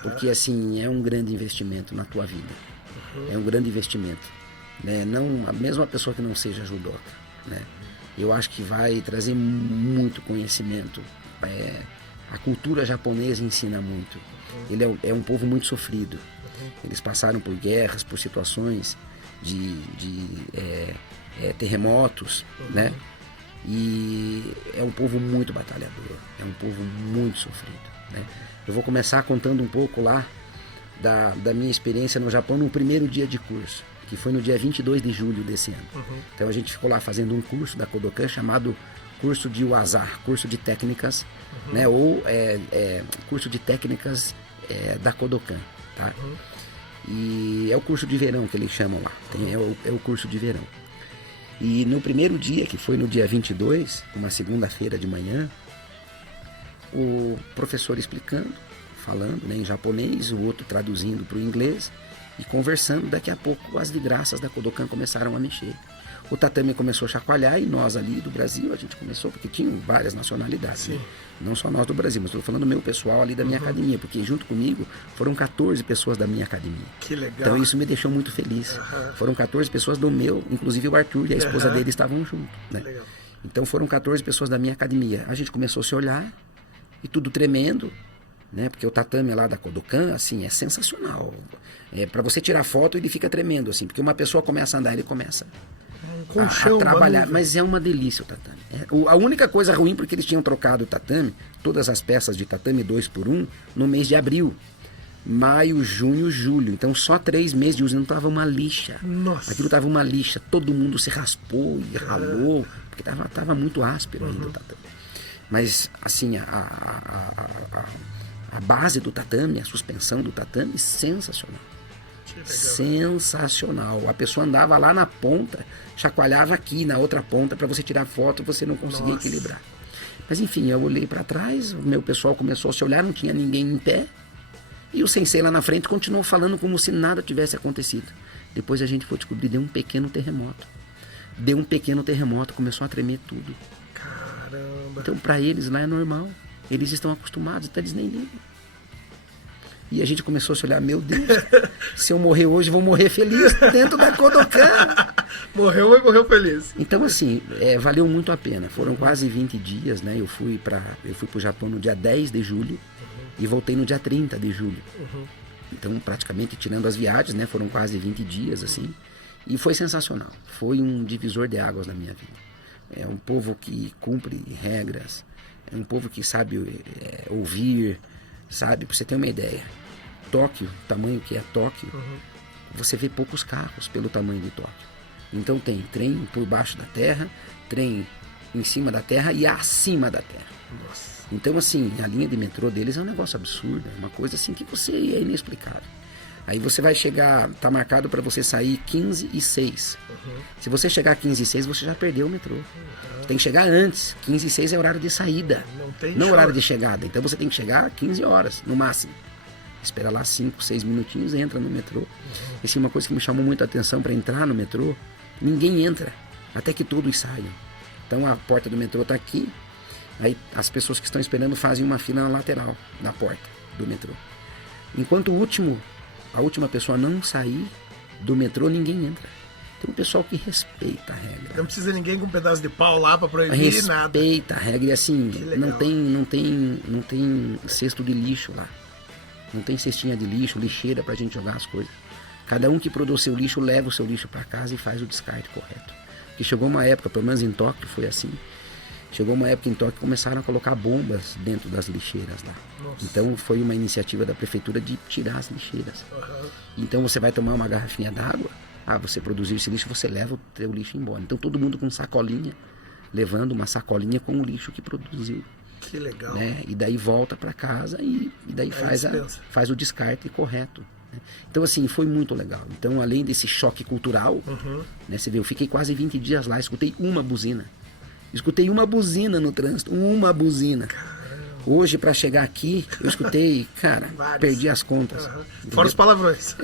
Porque assim, é um grande investimento na tua vida. É um grande investimento, né? Não, a mesma pessoa que não seja judoca, né? Eu acho que vai trazer muito conhecimento. A cultura japonesa ensina muito. Ele é um povo muito sofrido. Eles passaram por guerras, por situações de terremotos, né? E é um povo muito batalhador, é um povo muito sofrido, né? Eu vou começar contando um pouco lá da minha experiência no Japão no primeiro dia de curso, que foi no dia 22 de julho desse ano. Então a gente ficou lá fazendo um curso da Kodokan chamado curso de Wazar, curso de técnicas, né? Ou curso de técnicas da Kodokan, tá? E é o curso de verão que eles chamam lá, é o curso de verão. E no primeiro dia, que foi no dia 22, uma segunda-feira de manhã, o professor explicando, falando, né, em japonês, o outro traduzindo para o inglês e conversando. Daqui a pouco as vidraças da Kodokan começaram a mexer. O tatame começou a chacoalhar e nós ali do Brasil, a gente começou, porque tinham várias nacionalidades, né? Não só nós do Brasil, mas estou falando do meu pessoal ali da minha academia, porque junto comigo foram 14 pessoas da minha academia. Que legal. Então isso me deixou muito feliz. Foram 14 pessoas do meu, inclusive o Arthur e a esposa dele estavam juntos, né? Legal. Então foram 14 pessoas da minha academia. A gente começou a se olhar e tudo tremendo, né? Porque o tatame lá da Kodokan, assim, é sensacional. Para você tirar foto, ele fica tremendo, assim, porque uma pessoa começa a andar, ele começa a trabalhar, mas é uma delícia o tatame. A única coisa ruim, porque eles tinham trocado o tatame, todas as peças de tatame 2x1, no mês de abril. Maio, junho, julho. Então só 3 meses de uso, não tava uma lixa. Nossa. Aquilo tava uma lixa, todo mundo se raspou e ralou, porque tava muito áspero ainda o tatame. Mas assim, a base do tatame, a suspensão do tatame, sensacional. Sensacional. A pessoa andava lá na ponta, chacoalhava aqui na outra ponta, para você tirar foto, você não conseguia equilibrar. Mas enfim, eu olhei para trás, o meu pessoal começou a se olhar, não tinha ninguém em pé, e o sensei lá na frente continuou falando como se nada tivesse acontecido. Depois a gente foi descobrir, deu um pequeno terremoto. Começou a tremer tudo. Caramba. Então para eles lá é normal, eles estão acostumados, até eles nem ligam. E a gente começou a se olhar: meu Deus, se eu morrer hoje, vou morrer feliz dentro da Kodokan. Morreu, mas morreu feliz. Então, assim, valeu muito a pena. Foram quase 20 dias, né? Eu fui pro Japão no dia 10 de julho e voltei no dia 30 de julho. Então, praticamente, tirando as viagens, né? Foram quase 20 dias, assim. E foi sensacional. Foi um divisor de águas na minha vida. É um povo que cumpre regras. É um povo que sabe ouvir, sabe? Pra você ter uma ideia. Tóquio, o tamanho que é Tóquio, você vê poucos carros pelo tamanho de Tóquio. Então tem trem por baixo da terra, trem em cima da terra e acima da terra. Nossa. Então assim, a linha de metrô deles é um negócio absurdo, é uma coisa assim que é inexplicável. Aí você vai chegar, tá marcado para você sair 15h06. Se você chegar 15h06, você já perdeu o metrô. Você tem que chegar antes. 15h06 é horário de saída, não horário de chegada. Então você tem que chegar 15 horas, no máximo. Espera lá 5, 6 minutinhos, entra no metrô. Essa é uma coisa que me chamou muito a atenção para entrar no metrô. Ninguém entra, até que todos saiam. Então a porta do metrô está aqui. Aí as pessoas que estão esperando fazem uma fila na lateral, na porta do metrô. Enquanto a última pessoa não sair do metrô, ninguém entra. Tem um pessoal que respeita a regra. Não precisa ninguém com um pedaço de pau lá para proibir nada. Respeita a regra. E assim, não tem cesto de lixo lá. Não tem cestinha de lixo, lixeira pra gente jogar as coisas. Cada um que produz seu lixo leva o seu lixo para casa e faz o descarte correto. Porque chegou uma época, pelo menos em Tóquio foi assim. Chegou uma época em Tóquio que começaram a colocar bombas dentro das lixeiras lá. Nossa. Então foi uma iniciativa da prefeitura de tirar as lixeiras. Uhum. Então você vai tomar uma garrafinha d'água, você produziu esse lixo, você leva o teu lixo embora. Então todo mundo com sacolinha, levando uma sacolinha com o lixo que produziu. Que legal. Né? E daí volta para casa e daí faz o descarte correto. Né? Então assim, foi muito legal. Então além desse choque cultural, né, você vê, eu fiquei quase 20 dias lá, escutei uma buzina. Escutei uma buzina no trânsito, uma buzina. Caramba. Hoje, para chegar aqui, eu escutei, cara, perdi as contas. Fora os palavrões.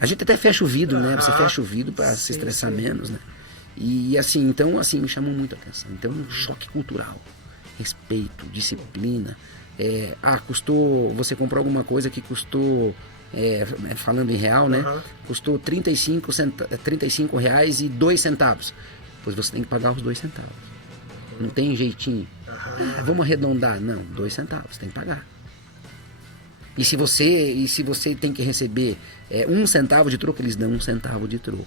A gente até fecha o vidro, né? Você fecha o vidro para se estressar menos, né? E assim, então, assim, me chamou muita atenção. Então, um choque cultural, respeito, disciplina. Você comprou alguma coisa que custou, falando em real, né? Custou R$35,02. Pois você tem que pagar os 2 centavos. Não tem jeitinho. Vamos arredondar. Não, 2 centavos, tem que pagar. E se você tem que receber 1 centavo de troco, eles dão 1 centavo de troco.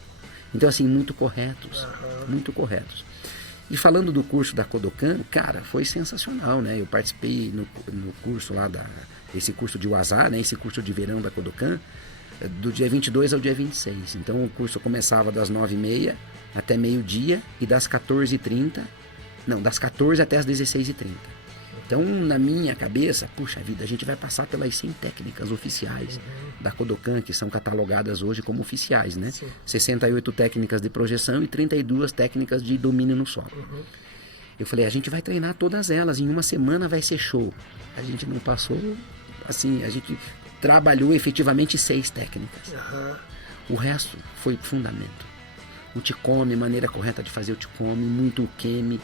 Então, assim, muito corretos. Muito corretos. E falando do curso da Kodokan, cara, foi sensacional, né? Eu participei no curso lá, esse curso de Waza, né? Esse curso de verão da Kodokan, do dia 22 ao dia 26. Então, o curso começava das 9h30 até meio-dia e das 14h30, das 14 até as 16h30. Então, na minha cabeça, puxa vida, a gente vai passar pelas 100 técnicas oficiais da Kodokan, que são catalogadas hoje como oficiais, né? Sim. 68 técnicas de projeção e 32 técnicas de domínio no solo. Eu falei, a gente vai treinar todas elas, em uma semana vai ser show. A gente não passou, assim, a gente trabalhou efetivamente 6 técnicas. O resto foi fundamento. O Ticome, maneira correta de fazer o Ticome, muito o Kemi,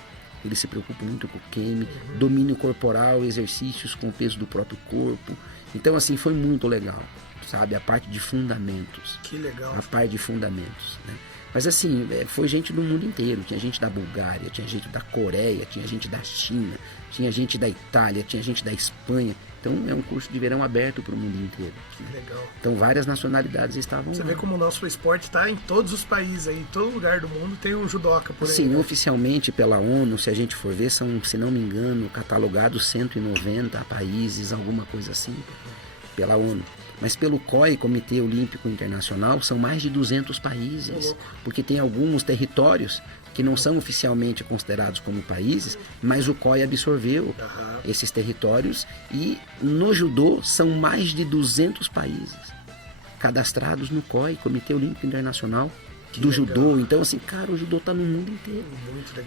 ele se preocupa muito com o Kemi, domínio corporal, exercícios com o peso do próprio corpo. Então, assim, foi muito legal, sabe? A parte de fundamentos. Que legal. A parte de fundamentos, né? Mas assim, foi gente do mundo inteiro. Tinha gente da Bulgária, tinha gente da Coreia, tinha gente da China, tinha gente da Itália, tinha gente da Espanha. Então é um curso de verão aberto para o mundo inteiro. Que legal. Então várias nacionalidades estavam Você lá. vê como o nosso esporte está em todos os países aí, em todo lugar do mundo tem um judoca por aí. Sim, né? Oficialmente pela ONU, se a gente for ver, são, se não me engano, catalogados 190 países, alguma coisa assim, pela ONU. Mas pelo COI, Comitê Olímpico Internacional, são mais de 200 países, porque tem alguns territórios que não são oficialmente considerados como países, mas o COI absorveu esses territórios e no judô são mais de 200 países cadastrados no COI, Comitê Olímpico Internacional do judô. Então assim, cara, o judô está no mundo inteiro.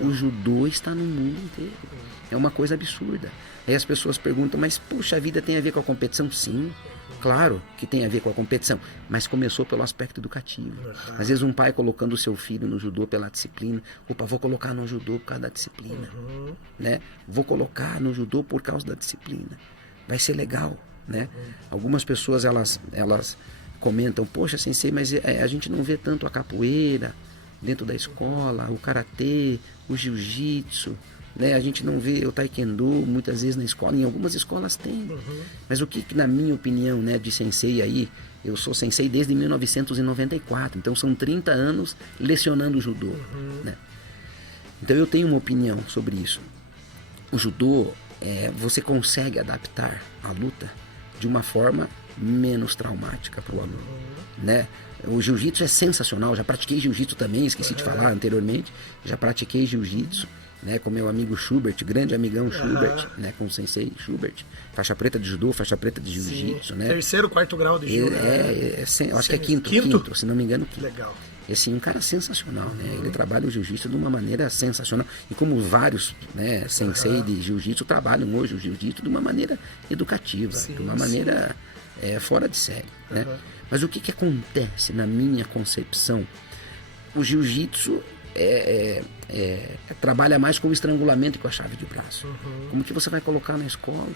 O judô está no mundo inteiro. É uma coisa absurda. Aí as pessoas perguntam, mas puxa, a vida tem a ver com a competição? Sim, claro que tem a ver com a competição, mas começou pelo aspecto educativo. Às vezes um pai colocando o seu filho no judô pela disciplina. Opa, vou colocar no judô por causa da disciplina. Né? Vou colocar no judô por causa da disciplina. Vai ser legal, né? Algumas pessoas, elas comentam, poxa, sensei, mas a gente não vê tanto a capoeira dentro da escola, o karatê, o jiu-jitsu, né? A gente não vê o taekwondo muitas vezes na escola, em algumas escolas tem. Mas o que na minha opinião, né, de sensei aí, eu sou sensei desde 1994, então são 30 anos lecionando judô, né? Então eu tenho uma opinião sobre isso. O judô, você consegue adaptar a luta de uma forma menos traumática para o aluno, né? O jiu-jitsu é sensacional, já pratiquei jiu-jitsu também, esqueci de falar anteriormente, já pratiquei jiu-jitsu, né, com meu amigo Schubert, grande amigão Schubert, né, com o sensei Schubert, faixa preta de judô, faixa preta de jiu-jitsu, né? 3º, 4º grau de jiu, acho que é quinto, se não me engano, quinto. Legal. Esse um cara sensacional, né? Ele trabalha o jiu-jitsu de uma maneira sensacional. E como vários, né, sensei de jiu-jitsu trabalham hoje o jiu-jitsu de uma maneira educativa, de uma maneira fora de série, né? Mas o que acontece na minha concepção? O jiu-jitsu trabalha mais com o estrangulamento e com a chave de braço. Como que você vai colocar na escola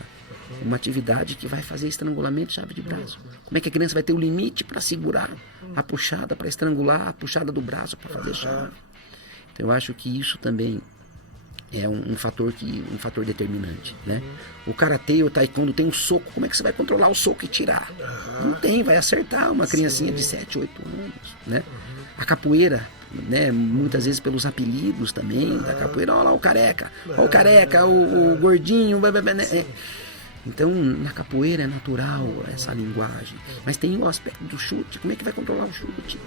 uma atividade que vai fazer estrangulamento e chave de braço? Como é que a criança vai ter o limite para segurar a puxada, para estrangular a puxada do braço, para fazer chave? Então eu acho que isso também é um fator determinante, né? O karatê e o taekwondo tem um soco. Como é que você vai controlar o soco e tirar? Não tem, vai acertar uma criancinha de 7, 8 anos, né? A capoeira, né? Muitas vezes pelos apelidos também da capoeira. Olha lá o careca, o gordinho, né? Então, na capoeira é natural essa linguagem. Mas tem o aspecto do chute. Como é que vai controlar o chute?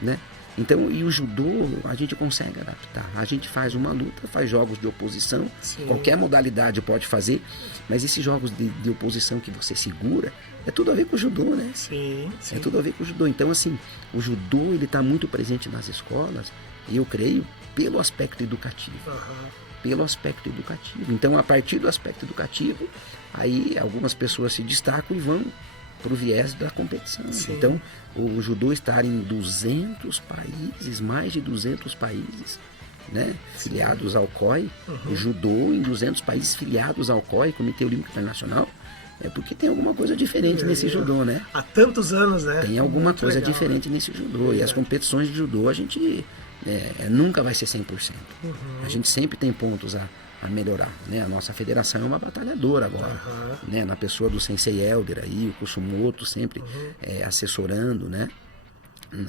Né? Então, e o judô, a gente consegue adaptar. A gente faz uma luta, faz jogos de oposição. Qualquer modalidade pode fazer. Mas esses jogos de oposição que você segura, é tudo a ver com o judô, né? Sim. É tudo a ver com o judô. Então, assim, o judô, ele está muito presente nas escolas. E eu creio, pelo aspecto educativo. Pelo aspecto educativo. Então, a partir do aspecto educativo, aí algumas pessoas se destacam e vão para o viés da competição. Então, o judô está em 200 países, mais de 200 países, né, filiados ao COI. O judô em 200 países filiados ao COI, Comitê Olímpico Internacional, é porque tem alguma coisa diferente nesse judô, né? Há tantos anos, né? Tem alguma coisa diferente nesse judô. E as competições de judô, a gente nunca vai ser 100%. A gente sempre tem pontos a melhorar, né? A nossa federação é uma batalhadora agora, né? Na pessoa do Sensei Elder aí, o Kusumoto sempre assessorando, né?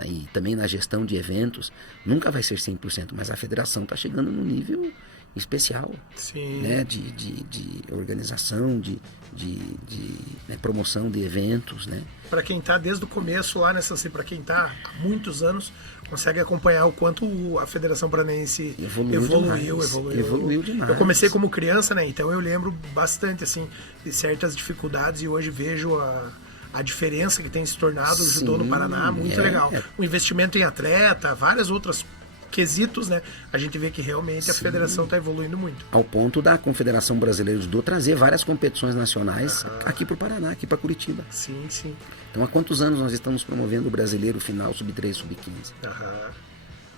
E também na gestão de eventos, nunca vai ser 100%, mas a federação está chegando num nível especial, né? De organização, de promoção de eventos, né? Para quem está desde o começo lá nessa, para quem está há muitos anos, consegue acompanhar o quanto a Federação Paranaense evoluiu demais. Eu comecei como criança, né? Então eu lembro bastante assim de certas dificuldades e hoje vejo a diferença que tem se tornado o judô no Paraná, muito legal. O investimento em atleta, várias outras quesitos, né? A gente vê que realmente a federação está evoluindo muito. Ao ponto da Confederação Brasileira de Judô trazer várias competições nacionais aqui para o Paraná, aqui para Curitiba. Sim. Então, há quantos anos nós estamos promovendo o Brasileiro Final Sub-3, Sub-15?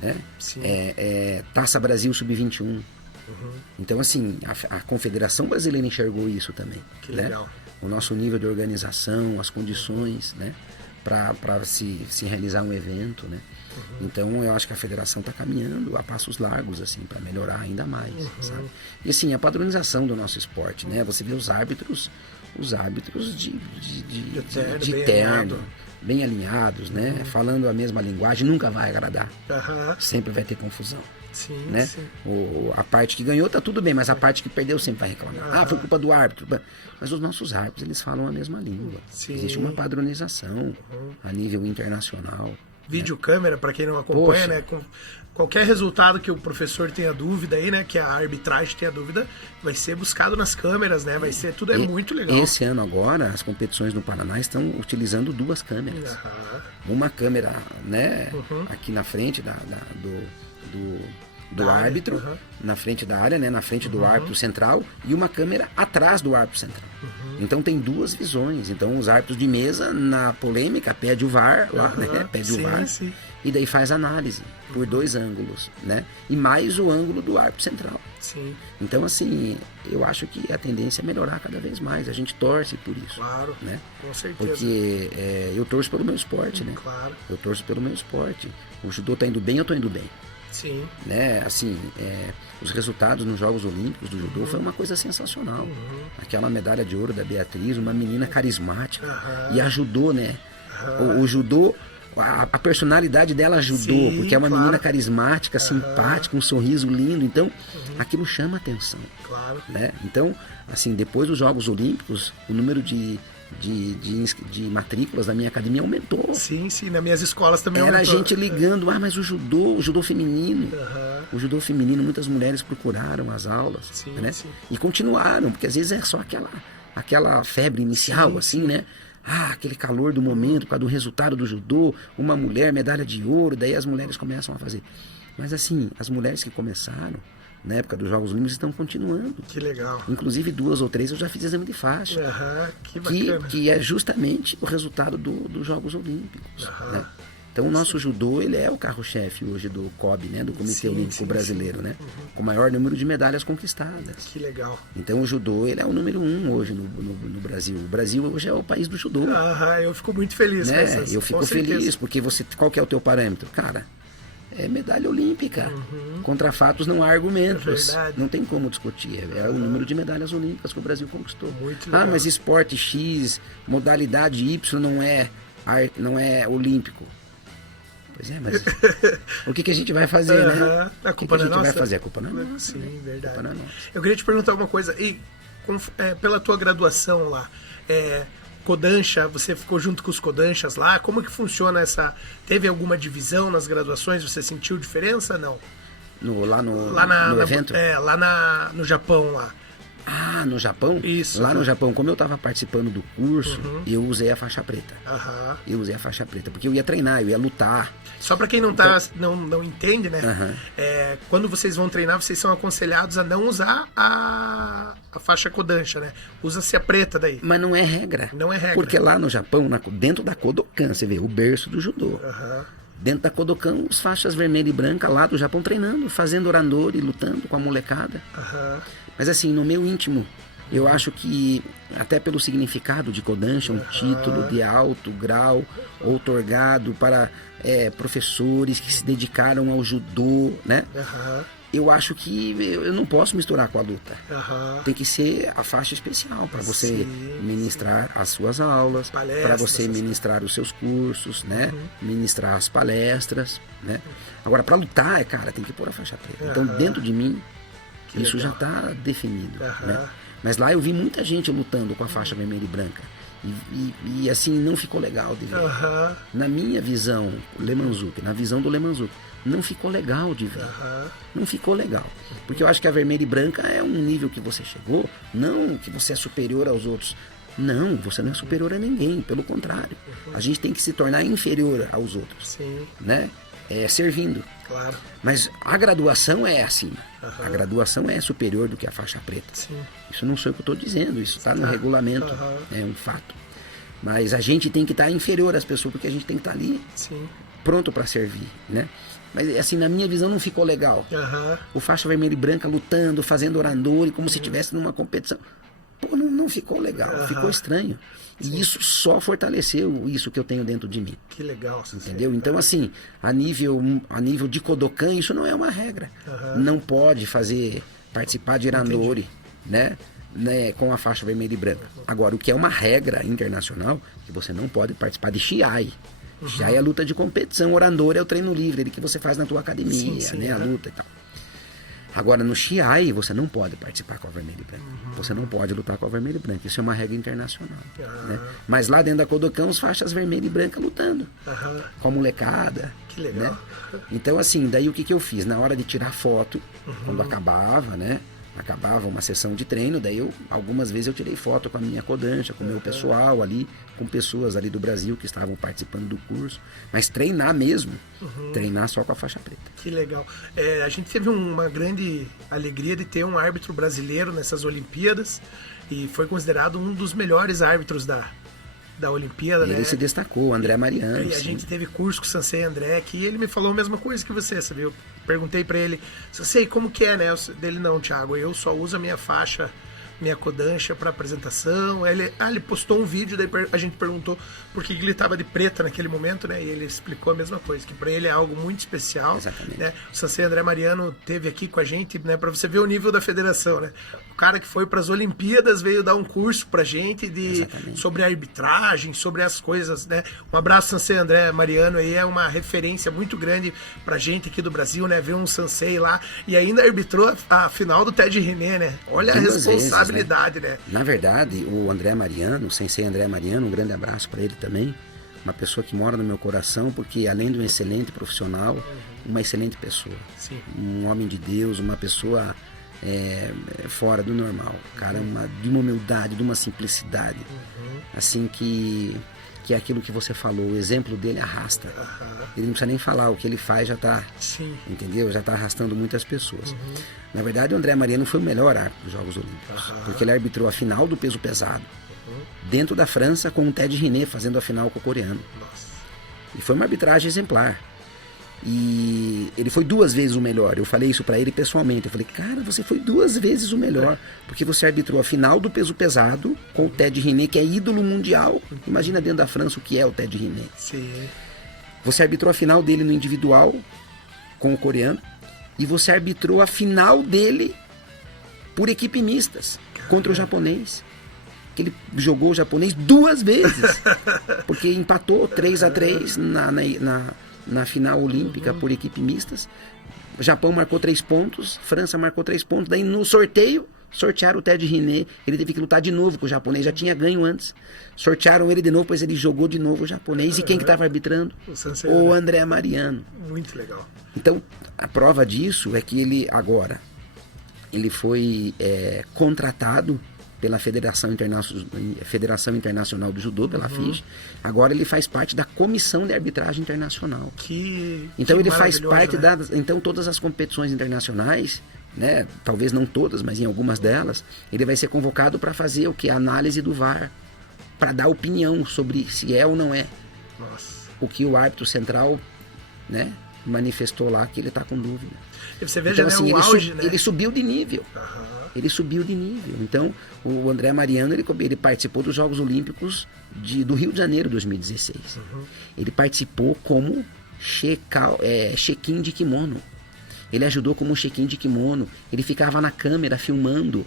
Né? Taça Brasil Sub-21. Então, assim, a Confederação Brasileira enxergou isso também. Que legal. O nosso nível de organização, as condições, né? Para se realizar um evento, né? Então eu acho que a federação está caminhando a passos largos assim para melhorar ainda mais, sabe? E assim, a padronização do nosso esporte, né? Você vê os árbitros de terno, bem alinhados, né? Falando a mesma linguagem, nunca vai agradar. Sempre vai ter confusão. Né? A parte que ganhou tá tudo bem, mas a parte que perdeu sempre vai reclamar. Foi culpa do árbitro. Mas os nossos árbitros, eles falam a mesma língua. Existe uma padronização a nível internacional. Videocâmera, para quem não acompanha, né? Com qualquer resultado que o professor tenha dúvida aí, né? Que a arbitragem tenha dúvida, vai ser buscado nas câmeras, né? Vai ser tudo muito legal. Esse ano agora, as competições no Paraná estão utilizando 2 câmeras. Uma câmera, né? Aqui na frente do árbitro, na frente da área, né? Na frente do árbitro central, e uma câmera atrás do árbitro central. Então tem 2 visões. Então os árbitros de mesa, na polêmica, pede o VAR lá, né? Pede o VAR. E daí faz análise por 2 ângulos, né? E mais o ângulo do árbitro central. Então, assim, eu acho que a tendência é melhorar cada vez mais. A gente torce por isso. Claro, né? Com certeza. Porque eu torço pelo meu esporte, né? Claro. Eu torço pelo meu esporte. O judô tá indo bem, eu tô indo bem. Né? Assim, os resultados nos Jogos Olímpicos do judô foi uma coisa sensacional. Aquela medalha de ouro da Beatriz, uma menina carismática. E ajudou, né? O judô, a personalidade dela ajudou, porque é uma menina carismática, simpática, um sorriso lindo. Então, aquilo chama atenção. Né? Então, assim, depois dos Jogos Olímpicos, o número de matrículas da minha academia aumentou. Sim, nas minhas escolas também aumentou. Era gente ligando, mas o judô feminino. O judô feminino, muitas mulheres procuraram as aulas, né? E continuaram, porque às vezes é só aquela febre inicial, né? Aquele calor do momento, por causa do resultado do judô, uma mulher, medalha de ouro, daí as mulheres começam a fazer. Mas assim, as mulheres que começaram na época dos Jogos Olímpicos estão continuando. Que legal. Inclusive 2 ou 3 eu já fiz exame de faixa. Que bacana. Que é justamente o resultado dos Jogos Olímpicos. Né? Então o nosso judô, ele é o carro-chefe hoje do COB, né? Do Comitê Olímpico Brasileiro, né? Com o maior número de medalhas conquistadas. Que legal. Então o judô, ele é o número 1 hoje no Brasil. O Brasil hoje é o país do judô. Eu fico muito feliz, né? Eu fico feliz, porque qual que é o teu parâmetro? Cara, é medalha olímpica. Contra fatos não há argumentos. Não tem como discutir. É o número de medalhas olímpicas que o Brasil conquistou. Muito legal. Mas esporte X, modalidade Y não é olímpico. Pois é, mas o que a gente vai fazer, né? A culpa não é nossa. Vai fazer? A culpa não é nossa. Sim, verdade. A culpa não é nossa. Eu queria te perguntar uma coisa. Pela tua graduação lá, Kodansha, você ficou junto com os Kodanshas lá? Como que funciona essa... Teve alguma divisão nas graduações? Você sentiu diferença? Não. Lá no evento? Lá no Japão, lá. Ah, no Japão? Isso. Lá no Japão, como eu estava participando do curso, eu usei a faixa preta. Eu usei a faixa preta, porque eu ia treinar, eu ia lutar. Só para quem não entende, né? Quando vocês vão treinar, vocês são aconselhados a não usar a faixa Kodansha, né? Usa-se a preta daí. Mas não é regra. Não é regra. Porque lá no Japão, dentro da Kodokan, você vê o berço do judô. Dentro da Kodokan, os faixas vermelha e branca lá do Japão treinando, fazendo orandori, lutando com a molecada. Mas assim, no meu íntimo, eu acho que, até pelo significado de Kodansha, um título de alto grau outorgado para professores que se dedicaram ao judô, né? Eu acho que eu não posso misturar com a luta. Tem que ser a faixa especial para você ministrar as suas aulas, para você ministrar os seus cursos, né? Ministrar as palestras, né? Agora, para lutar, cara, tem que pôr a faixa preta. Então, dentro de mim, isso já está definido, né? Mas lá eu vi muita gente lutando com a faixa vermelha e branca. E assim, não ficou legal de ver. Na minha visão, na visão do Lemanzuki, não ficou legal de ver. Não ficou legal. Porque eu acho que a vermelha e branca é um nível que você chegou, não que você é superior aos outros. Não, você não é superior a ninguém, pelo contrário. A gente tem que se tornar inferior aos outros, né? Servindo. Claro. Mas a graduação é acima. A graduação é superior do que a faixa preta. Isso não sou eu que estou dizendo, isso está no regulamento, é um fato. Mas a gente tem que estar inferior às pessoas, porque a gente tem que estar ali pronto para servir, né? Mas assim, na minha visão não ficou legal. O faixa vermelha e branca lutando, fazendo orandori, como se estivesse numa competição. Pô, não ficou legal, ficou estranho. E isso só fortaleceu isso que eu tenho dentro de mim. Que legal. Entendeu? Então, assim, a nível de Kodokan, isso não é uma regra. Não pode participar de Irandori, né, com a faixa vermelha e branca. Agora, o que é uma regra internacional, que você não pode participar de Shiai. Shiai é a luta de competição, Orandori é o treino livre, ele que você faz na tua academia, né, a luta e tal. Agora, no Shiai, você não pode participar com a vermelha e branca. Você não pode lutar com a vermelha e branca. Isso é uma regra internacional. Né? Mas lá dentro da Kodokan, os faixas vermelha e branca lutando. Com a molecada. Que legal. Né? Então, assim, daí o que eu fiz? Na hora de tirar foto, quando acabava, né? Acabava uma sessão de treino, daí algumas vezes eu tirei foto com a minha Kodansha, com o meu pessoal ali, com pessoas ali do Brasil que estavam participando do curso. Mas treinar mesmo, treinar só com a faixa preta. Que legal. A gente teve uma grande alegria de ter um árbitro brasileiro nessas Olimpíadas e foi considerado um dos melhores árbitros da Olimpíada. Ele se destacou, o André Mariano. E a gente teve curso com o Sansei André aqui e ele me falou a mesma coisa que você, sabe? Eu perguntei pra ele, Sansei, como que é, né? Dele, não, Thiago, eu só uso a minha faixa, minha Kodansha para apresentação. Ele postou um vídeo, daí a gente perguntou por que ele estava de preta naquele momento, né? E ele explicou a mesma coisa, que para ele é algo muito especial. Exatamente. Né? O Sansei André Mariano teve aqui com a gente, né? Para você ver o nível da federação, né? O cara que foi para as Olimpíadas veio dar um curso pra gente sobre a arbitragem, sobre as coisas, né? Um abraço, Sansei André Mariano, aí é uma referência muito grande pra gente aqui do Brasil, né? Ver um Sansei lá e ainda arbitrou a final do Ted René, né? Olha a responsabilidade, né? Na verdade, o André Mariano, o Sensei André Mariano, um grande abraço para ele também, uma pessoa que mora no meu coração, porque além de um excelente profissional, uma excelente pessoa. Um homem de Deus, uma pessoa fora do normal, cara, de uma humildade, de uma simplicidade, assim que é aquilo que você falou, o exemplo dele arrasta. Ele não precisa nem falar, o que ele faz já está, entendeu? Já está arrastando muitas pessoas. Na verdade, o André Mariano foi o melhor árbitro dos Jogos Olímpicos, porque ele arbitrou a final do peso pesado, dentro da França, com o Ted René fazendo a final com o coreano. E foi uma arbitragem exemplar. E ele foi 2 vezes o melhor. Eu falei isso pra ele pessoalmente. Eu falei, cara, você foi 2 vezes o melhor. Porque você arbitrou a final do peso pesado com o Ted Riner, que é ídolo mundial. Imagina dentro da França o que é o Ted Riner. Sim. Você arbitrou a final dele no individual com o coreano. E você arbitrou a final dele por equipe mistas contra o japonês. Que ele jogou o japonês 2 vezes. Porque empatou 3-3 na final olímpica por equipe mistas. O Japão marcou 3 pontos, França marcou 3 pontos. Daí no sorteio, sortearam o Ted Riner. Ele teve que lutar de novo com o japonês, já tinha ganho antes. Sortearam ele de novo, pois ele jogou de novo o japonês. E quem que estava arbitrando? O André Mariano. Muito legal. Então, a prova disso é que ele agora, ele foi contratado pela Federação Internacional do Judô, pela FIJ. Agora ele faz parte da Comissão de Arbitragem Internacional. Então ele faz parte, né? Então todas as competições internacionais, né, talvez não todas, mas em algumas delas, ele vai ser convocado para fazer o que? A análise do VAR, para dar opinião sobre se é ou não é. Nossa. O que o árbitro central, né, manifestou lá que ele está com dúvida. E você veja, então, assim, o auge, né? Ele subiu de nível. Ele subiu de nível. Então, o André Mariano, ele participou dos Jogos Olímpicos do Rio de Janeiro, 2016. Ele participou como check-in de kimono. Ele ajudou como check-in de kimono. Ele ficava na câmera filmando.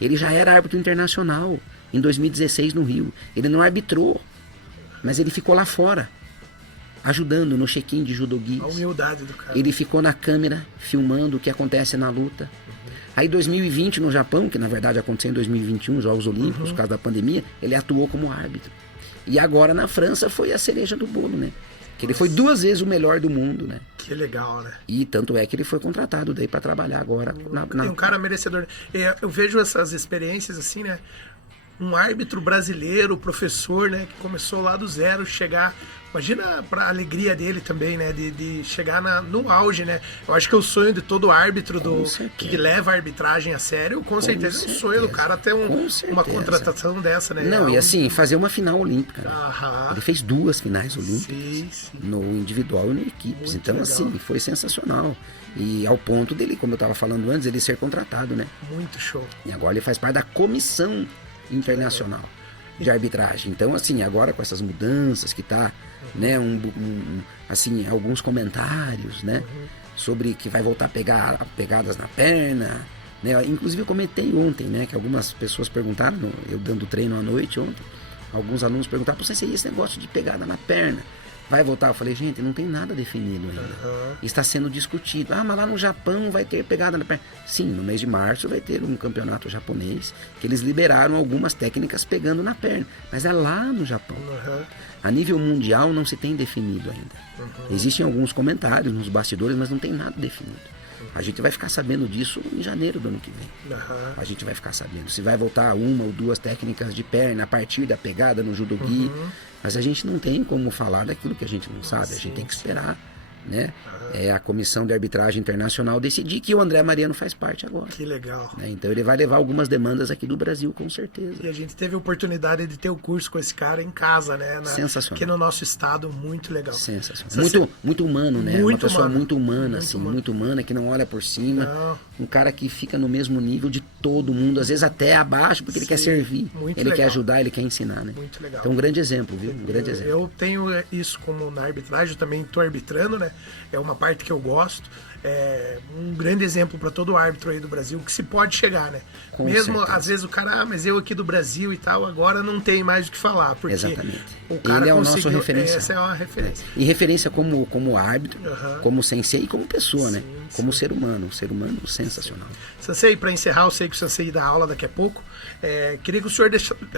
Ele já era árbitro internacional em 2016 no Rio. Ele não arbitrou, mas ele ficou lá fora, ajudando no check-in de judoguis. A humildade do cara. Ele ficou na câmera filmando o que acontece na luta. Aí 2020 no Japão, que na verdade aconteceu em 2021, Jogos Olímpicos, por causa da pandemia, ele atuou como árbitro. E agora na França foi a cereja do bolo, né? Que ele foi 2 vezes o melhor do mundo, né? Que legal, né? E tanto é que ele foi contratado daí para trabalhar agora. É um cara merecedor. Eu vejo essas experiências assim, né? Um árbitro brasileiro, professor, né? Que começou lá do zero, chegar... Imagina para a alegria dele também, né? De chegar no auge, né? Eu acho que é o sonho de todo árbitro que leva a arbitragem a sério, com certeza é um sonho do cara ter uma contratação dessa, né? Não, e assim, fazer uma final olímpica. Né? Ele fez 2 finais olímpicas. Sim. No individual e no equipes. Então, legal. Assim, foi sensacional. E ao ponto dele, como eu estava falando antes, ele ser contratado, né? Muito show. E agora ele faz parte da Comissão Internacional de Arbitragem. Então, assim, agora com essas mudanças que tá, né, assim, alguns comentários, né, sobre que vai voltar a pegar pegadas na perna, né, inclusive eu comentei ontem, né, que algumas pessoas perguntaram, eu dando treino à noite ontem, alguns alunos perguntaram, por que esse negócio de pegada na perna vai voltar? Eu falei, gente, não tem nada definido ainda. Está sendo discutido. Mas lá no Japão vai ter pegada na perna. Sim, no mês de março vai ter um campeonato japonês que eles liberaram algumas técnicas pegando na perna. Mas é lá no Japão. A nível mundial não se tem definido ainda. Existem alguns comentários nos bastidores, mas não tem nada definido. A gente vai ficar sabendo disso em janeiro do ano que vem. A gente vai ficar sabendo se vai voltar 1 ou 2 técnicas de perna a partir da pegada no judogi. Mas a gente não tem como falar daquilo que a gente não sabe. A gente tem que esperar, né? É a Comissão de Arbitragem Internacional decidir, que o André Mariano faz parte agora. Que legal. Né? Então ele vai levar algumas demandas aqui do Brasil, com certeza. E a gente teve a oportunidade de ter o curso com esse cara em casa, né? Sensacional. Aqui no nosso estado, muito legal. Sensacional. Muito humano, né? Uma pessoa muito humana, assim, muito humana, que não olha por cima. Não. Um cara que fica no mesmo nível de todo mundo, às vezes até abaixo, porque ele quer servir. Ele quer ajudar, ele quer ensinar, né? Muito legal. Então um grande exemplo, viu? Um grande exemplo. Eu tenho isso como na arbitragem, eu também estou arbitrando, né? É uma parte que eu gosto. É um grande exemplo para todo árbitro aí do Brasil que se pode chegar, né? Com Mesmo certeza. às vezes o cara, mas eu aqui do Brasil e tal, agora não tem mais o que falar, porque exatamente. O cara ele é o nosso referência. Essa é uma referência. E referência como árbitro, como sensei e como pessoa, né? Como ser humano, um ser humano sensacional. Sensei, para encerrar, eu sei que o Sensei dá aula daqui a pouco. Queria que o senhor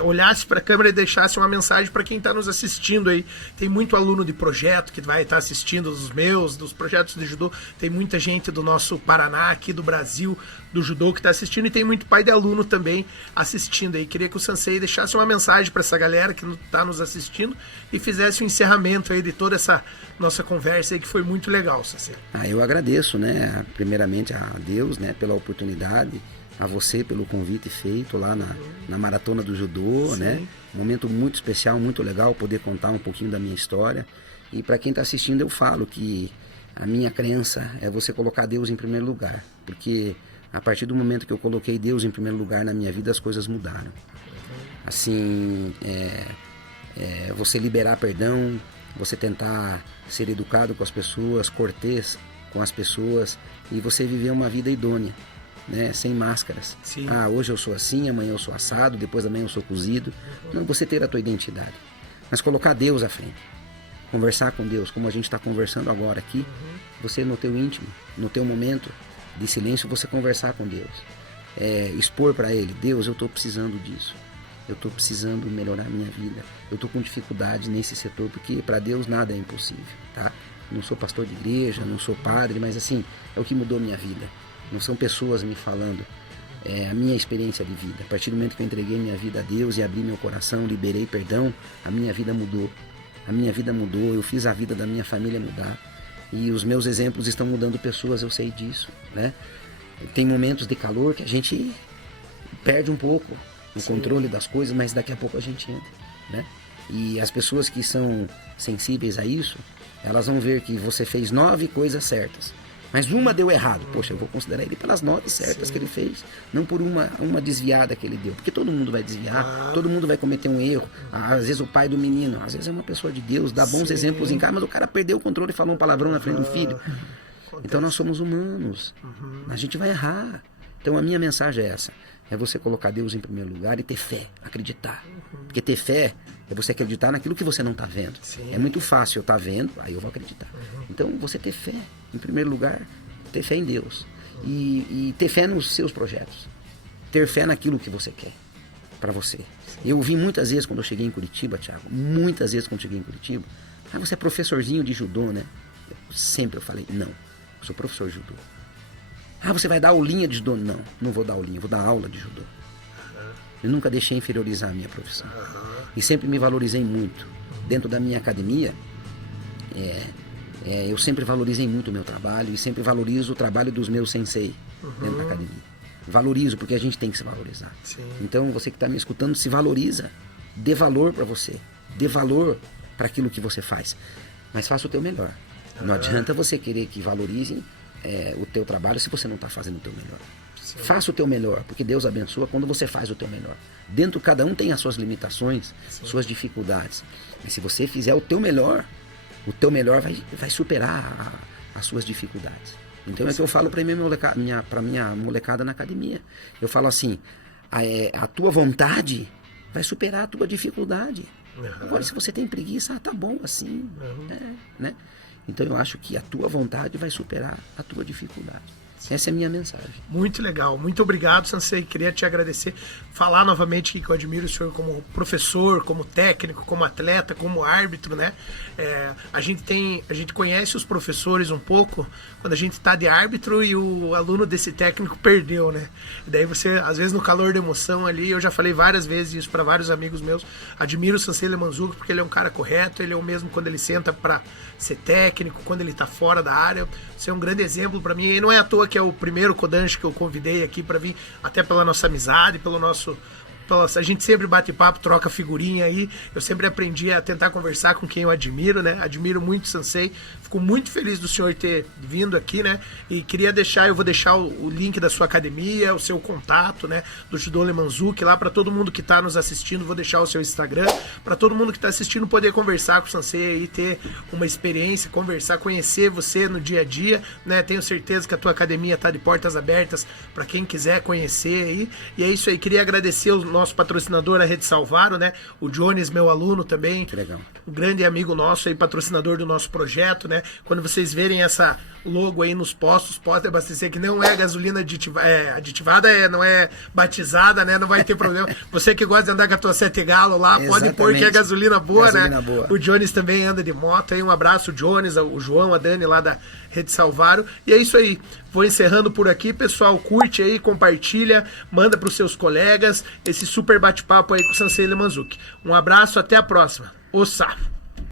olhasse para a câmera e deixasse uma mensagem para quem está nos assistindo aí. Tem muito aluno de projeto que vai estar assistindo, dos projetos de judô. Tem muita gente do nosso Paraná, aqui do Brasil, do judô que está assistindo, e tem muito pai de aluno também assistindo aí. Queria que o Sensei deixasse uma mensagem para essa galera que está nos assistindo e fizesse o encerramento aí de toda essa nossa conversa aí, que foi muito legal, Sensei. Eu agradeço, né, primeiramente a Deus, né, pela oportunidade, a você pelo convite feito lá na Maratona do Judô, né? Um momento muito especial, muito legal poder contar um pouquinho da minha história. E para quem está assistindo, eu falo que a minha crença é você colocar Deus em primeiro lugar. Porque a partir do momento que eu coloquei Deus em primeiro lugar na minha vida, as coisas mudaram. Assim, você liberar perdão, você tentar ser educado com as pessoas, cortês com as pessoas, e você viver uma vida idônea, né? Sem máscaras. Sim. Hoje eu sou assim, amanhã eu sou assado, depois amanhã eu sou cozido. Não, você ter a tua identidade. Mas colocar Deus à frente. Conversar com Deus, como a gente está conversando agora aqui. Você no teu íntimo, no teu momento de silêncio, você conversar com Deus. Expor para Ele, Deus, eu estou precisando disso. Eu estou precisando melhorar a minha vida. Eu estou com dificuldade nesse setor, porque para Deus nada é impossível, tá? Não sou pastor de igreja, não sou padre, mas assim, é o que mudou minha vida. Não são pessoas me falando, a minha experiência de vida. A partir do momento que eu entreguei minha vida a Deus e abri meu coração, liberei perdão, a minha vida mudou. A minha vida mudou, eu fiz a vida da minha família mudar. E os meus exemplos estão mudando pessoas, eu sei disso, né? Tem momentos de calor que a gente perde um pouco o controle das coisas, mas daqui a pouco a gente entra, né? E as pessoas que são sensíveis a isso, elas vão ver que você fez 9 coisas certas, mas uma deu errado. Poxa, eu vou considerar ele pelas 9 certas que ele fez, não por uma desviada que ele deu, porque todo mundo vai desviar, todo mundo vai cometer um erro. Às vezes o pai do menino, às vezes é uma pessoa de Deus, dá bons exemplos em casa, mas o cara perdeu o controle e falou um palavrão na frente do filho. Então nós somos humanos, a gente vai errar. Então a minha mensagem é essa, é você colocar Deus em primeiro lugar e ter fé, acreditar. Porque ter fé é você acreditar naquilo que você não está vendo. É muito fácil eu estar vendo, aí eu vou acreditar. Então você ter fé, em primeiro lugar, ter fé em Deus. E ter fé nos seus projetos. Ter fé naquilo que você quer para você. Eu ouvi muitas vezes quando eu cheguei em Curitiba, Thiago, muitas vezes quando eu cheguei em Curitiba, você é professorzinho de judô, né? Sempre eu falei, não, eu sou professor de judô. Você vai dar aulinha de judô? Não, não vou dar aulinha, vou dar aula de judô. Eu nunca deixei inferiorizar a minha profissão. E sempre me valorizei muito. Dentro da minha academia, eu sempre valorizei muito o meu trabalho e sempre valorizo o trabalho dos meus sensei dentro da academia. Valorizo, porque a gente tem que se valorizar. Sim. Então, você que está me escutando, se valoriza. Dê valor para você. Dê valor para aquilo que você faz. Mas faça o teu melhor. Não adianta você querer que valorizem o teu trabalho se você não está fazendo o teu melhor. Sim. Faça o teu melhor, porque Deus abençoa quando você faz o teu melhor. Dentro, cada um tem as suas limitações, suas dificuldades. Mas se você fizer o teu melhor vai superar as suas dificuldades. Então é o que eu falo para minha molecada na academia. Eu falo assim, a tua vontade vai superar a tua dificuldade. Agora, se você tem preguiça, tá bom assim, né? Então eu acho que a tua vontade vai superar a tua dificuldade. Essa é a minha mensagem. Muito legal, muito obrigado, Sensei. Queria te agradecer, falar novamente que eu admiro o senhor como professor, como técnico, como atleta, como árbitro, né? A gente conhece os professores um pouco quando a gente está de árbitro e o aluno desse técnico perdeu, né? E daí você, às vezes no calor da emoção ali, eu já falei várias vezes isso para vários amigos meus, admiro o Sensei Lemanzuki porque ele é um cara correto, ele é o mesmo quando ele senta para ser técnico, quando ele está fora da área. Você é um grande exemplo para mim, e não é à toa que é o primeiro Kodansha que eu convidei aqui para vir, até pela nossa amizade, pelo nosso... A gente sempre bate papo, troca figurinha aí. Eu sempre aprendi a tentar conversar com quem eu admiro, né? Admiro muito o Sensei. Fico muito feliz do senhor ter vindo aqui, né? E queria deixar, eu vou deixar o link da sua academia, o seu contato, né? Do Judô Lemanzuki lá para todo mundo que está nos assistindo. Vou deixar o seu Instagram para todo mundo que está assistindo poder conversar com o Sensei aí, ter uma experiência, conversar, conhecer você no dia a dia, né? Tenho certeza que a tua academia está de portas abertas para quem quiser conhecer aí. E é isso aí. Queria agradecer o nosso patrocinador, a Rede Salvaro, né? O Jones, meu aluno também. Que legal. Um grande amigo nosso aí, patrocinador do nosso projeto, né? Quando vocês verem essa logo aí nos postos, pode abastecer, que não é gasolina aditivada, não é batizada, né? Não vai ter problema. Você que gosta de andar com a tua 7 Galo lá, pode pôr que é gasolina boa, gasolina, né? Boa. O Jones também anda de moto aí. Um abraço, Jones, o João, a Dani lá da Rede Salvaro. E é isso aí. Vou encerrando por aqui, pessoal. Curte aí, compartilha, manda para os seus colegas esse super bate-papo aí com o Sensei Lemanzuki. Um abraço, até a próxima. Ossa!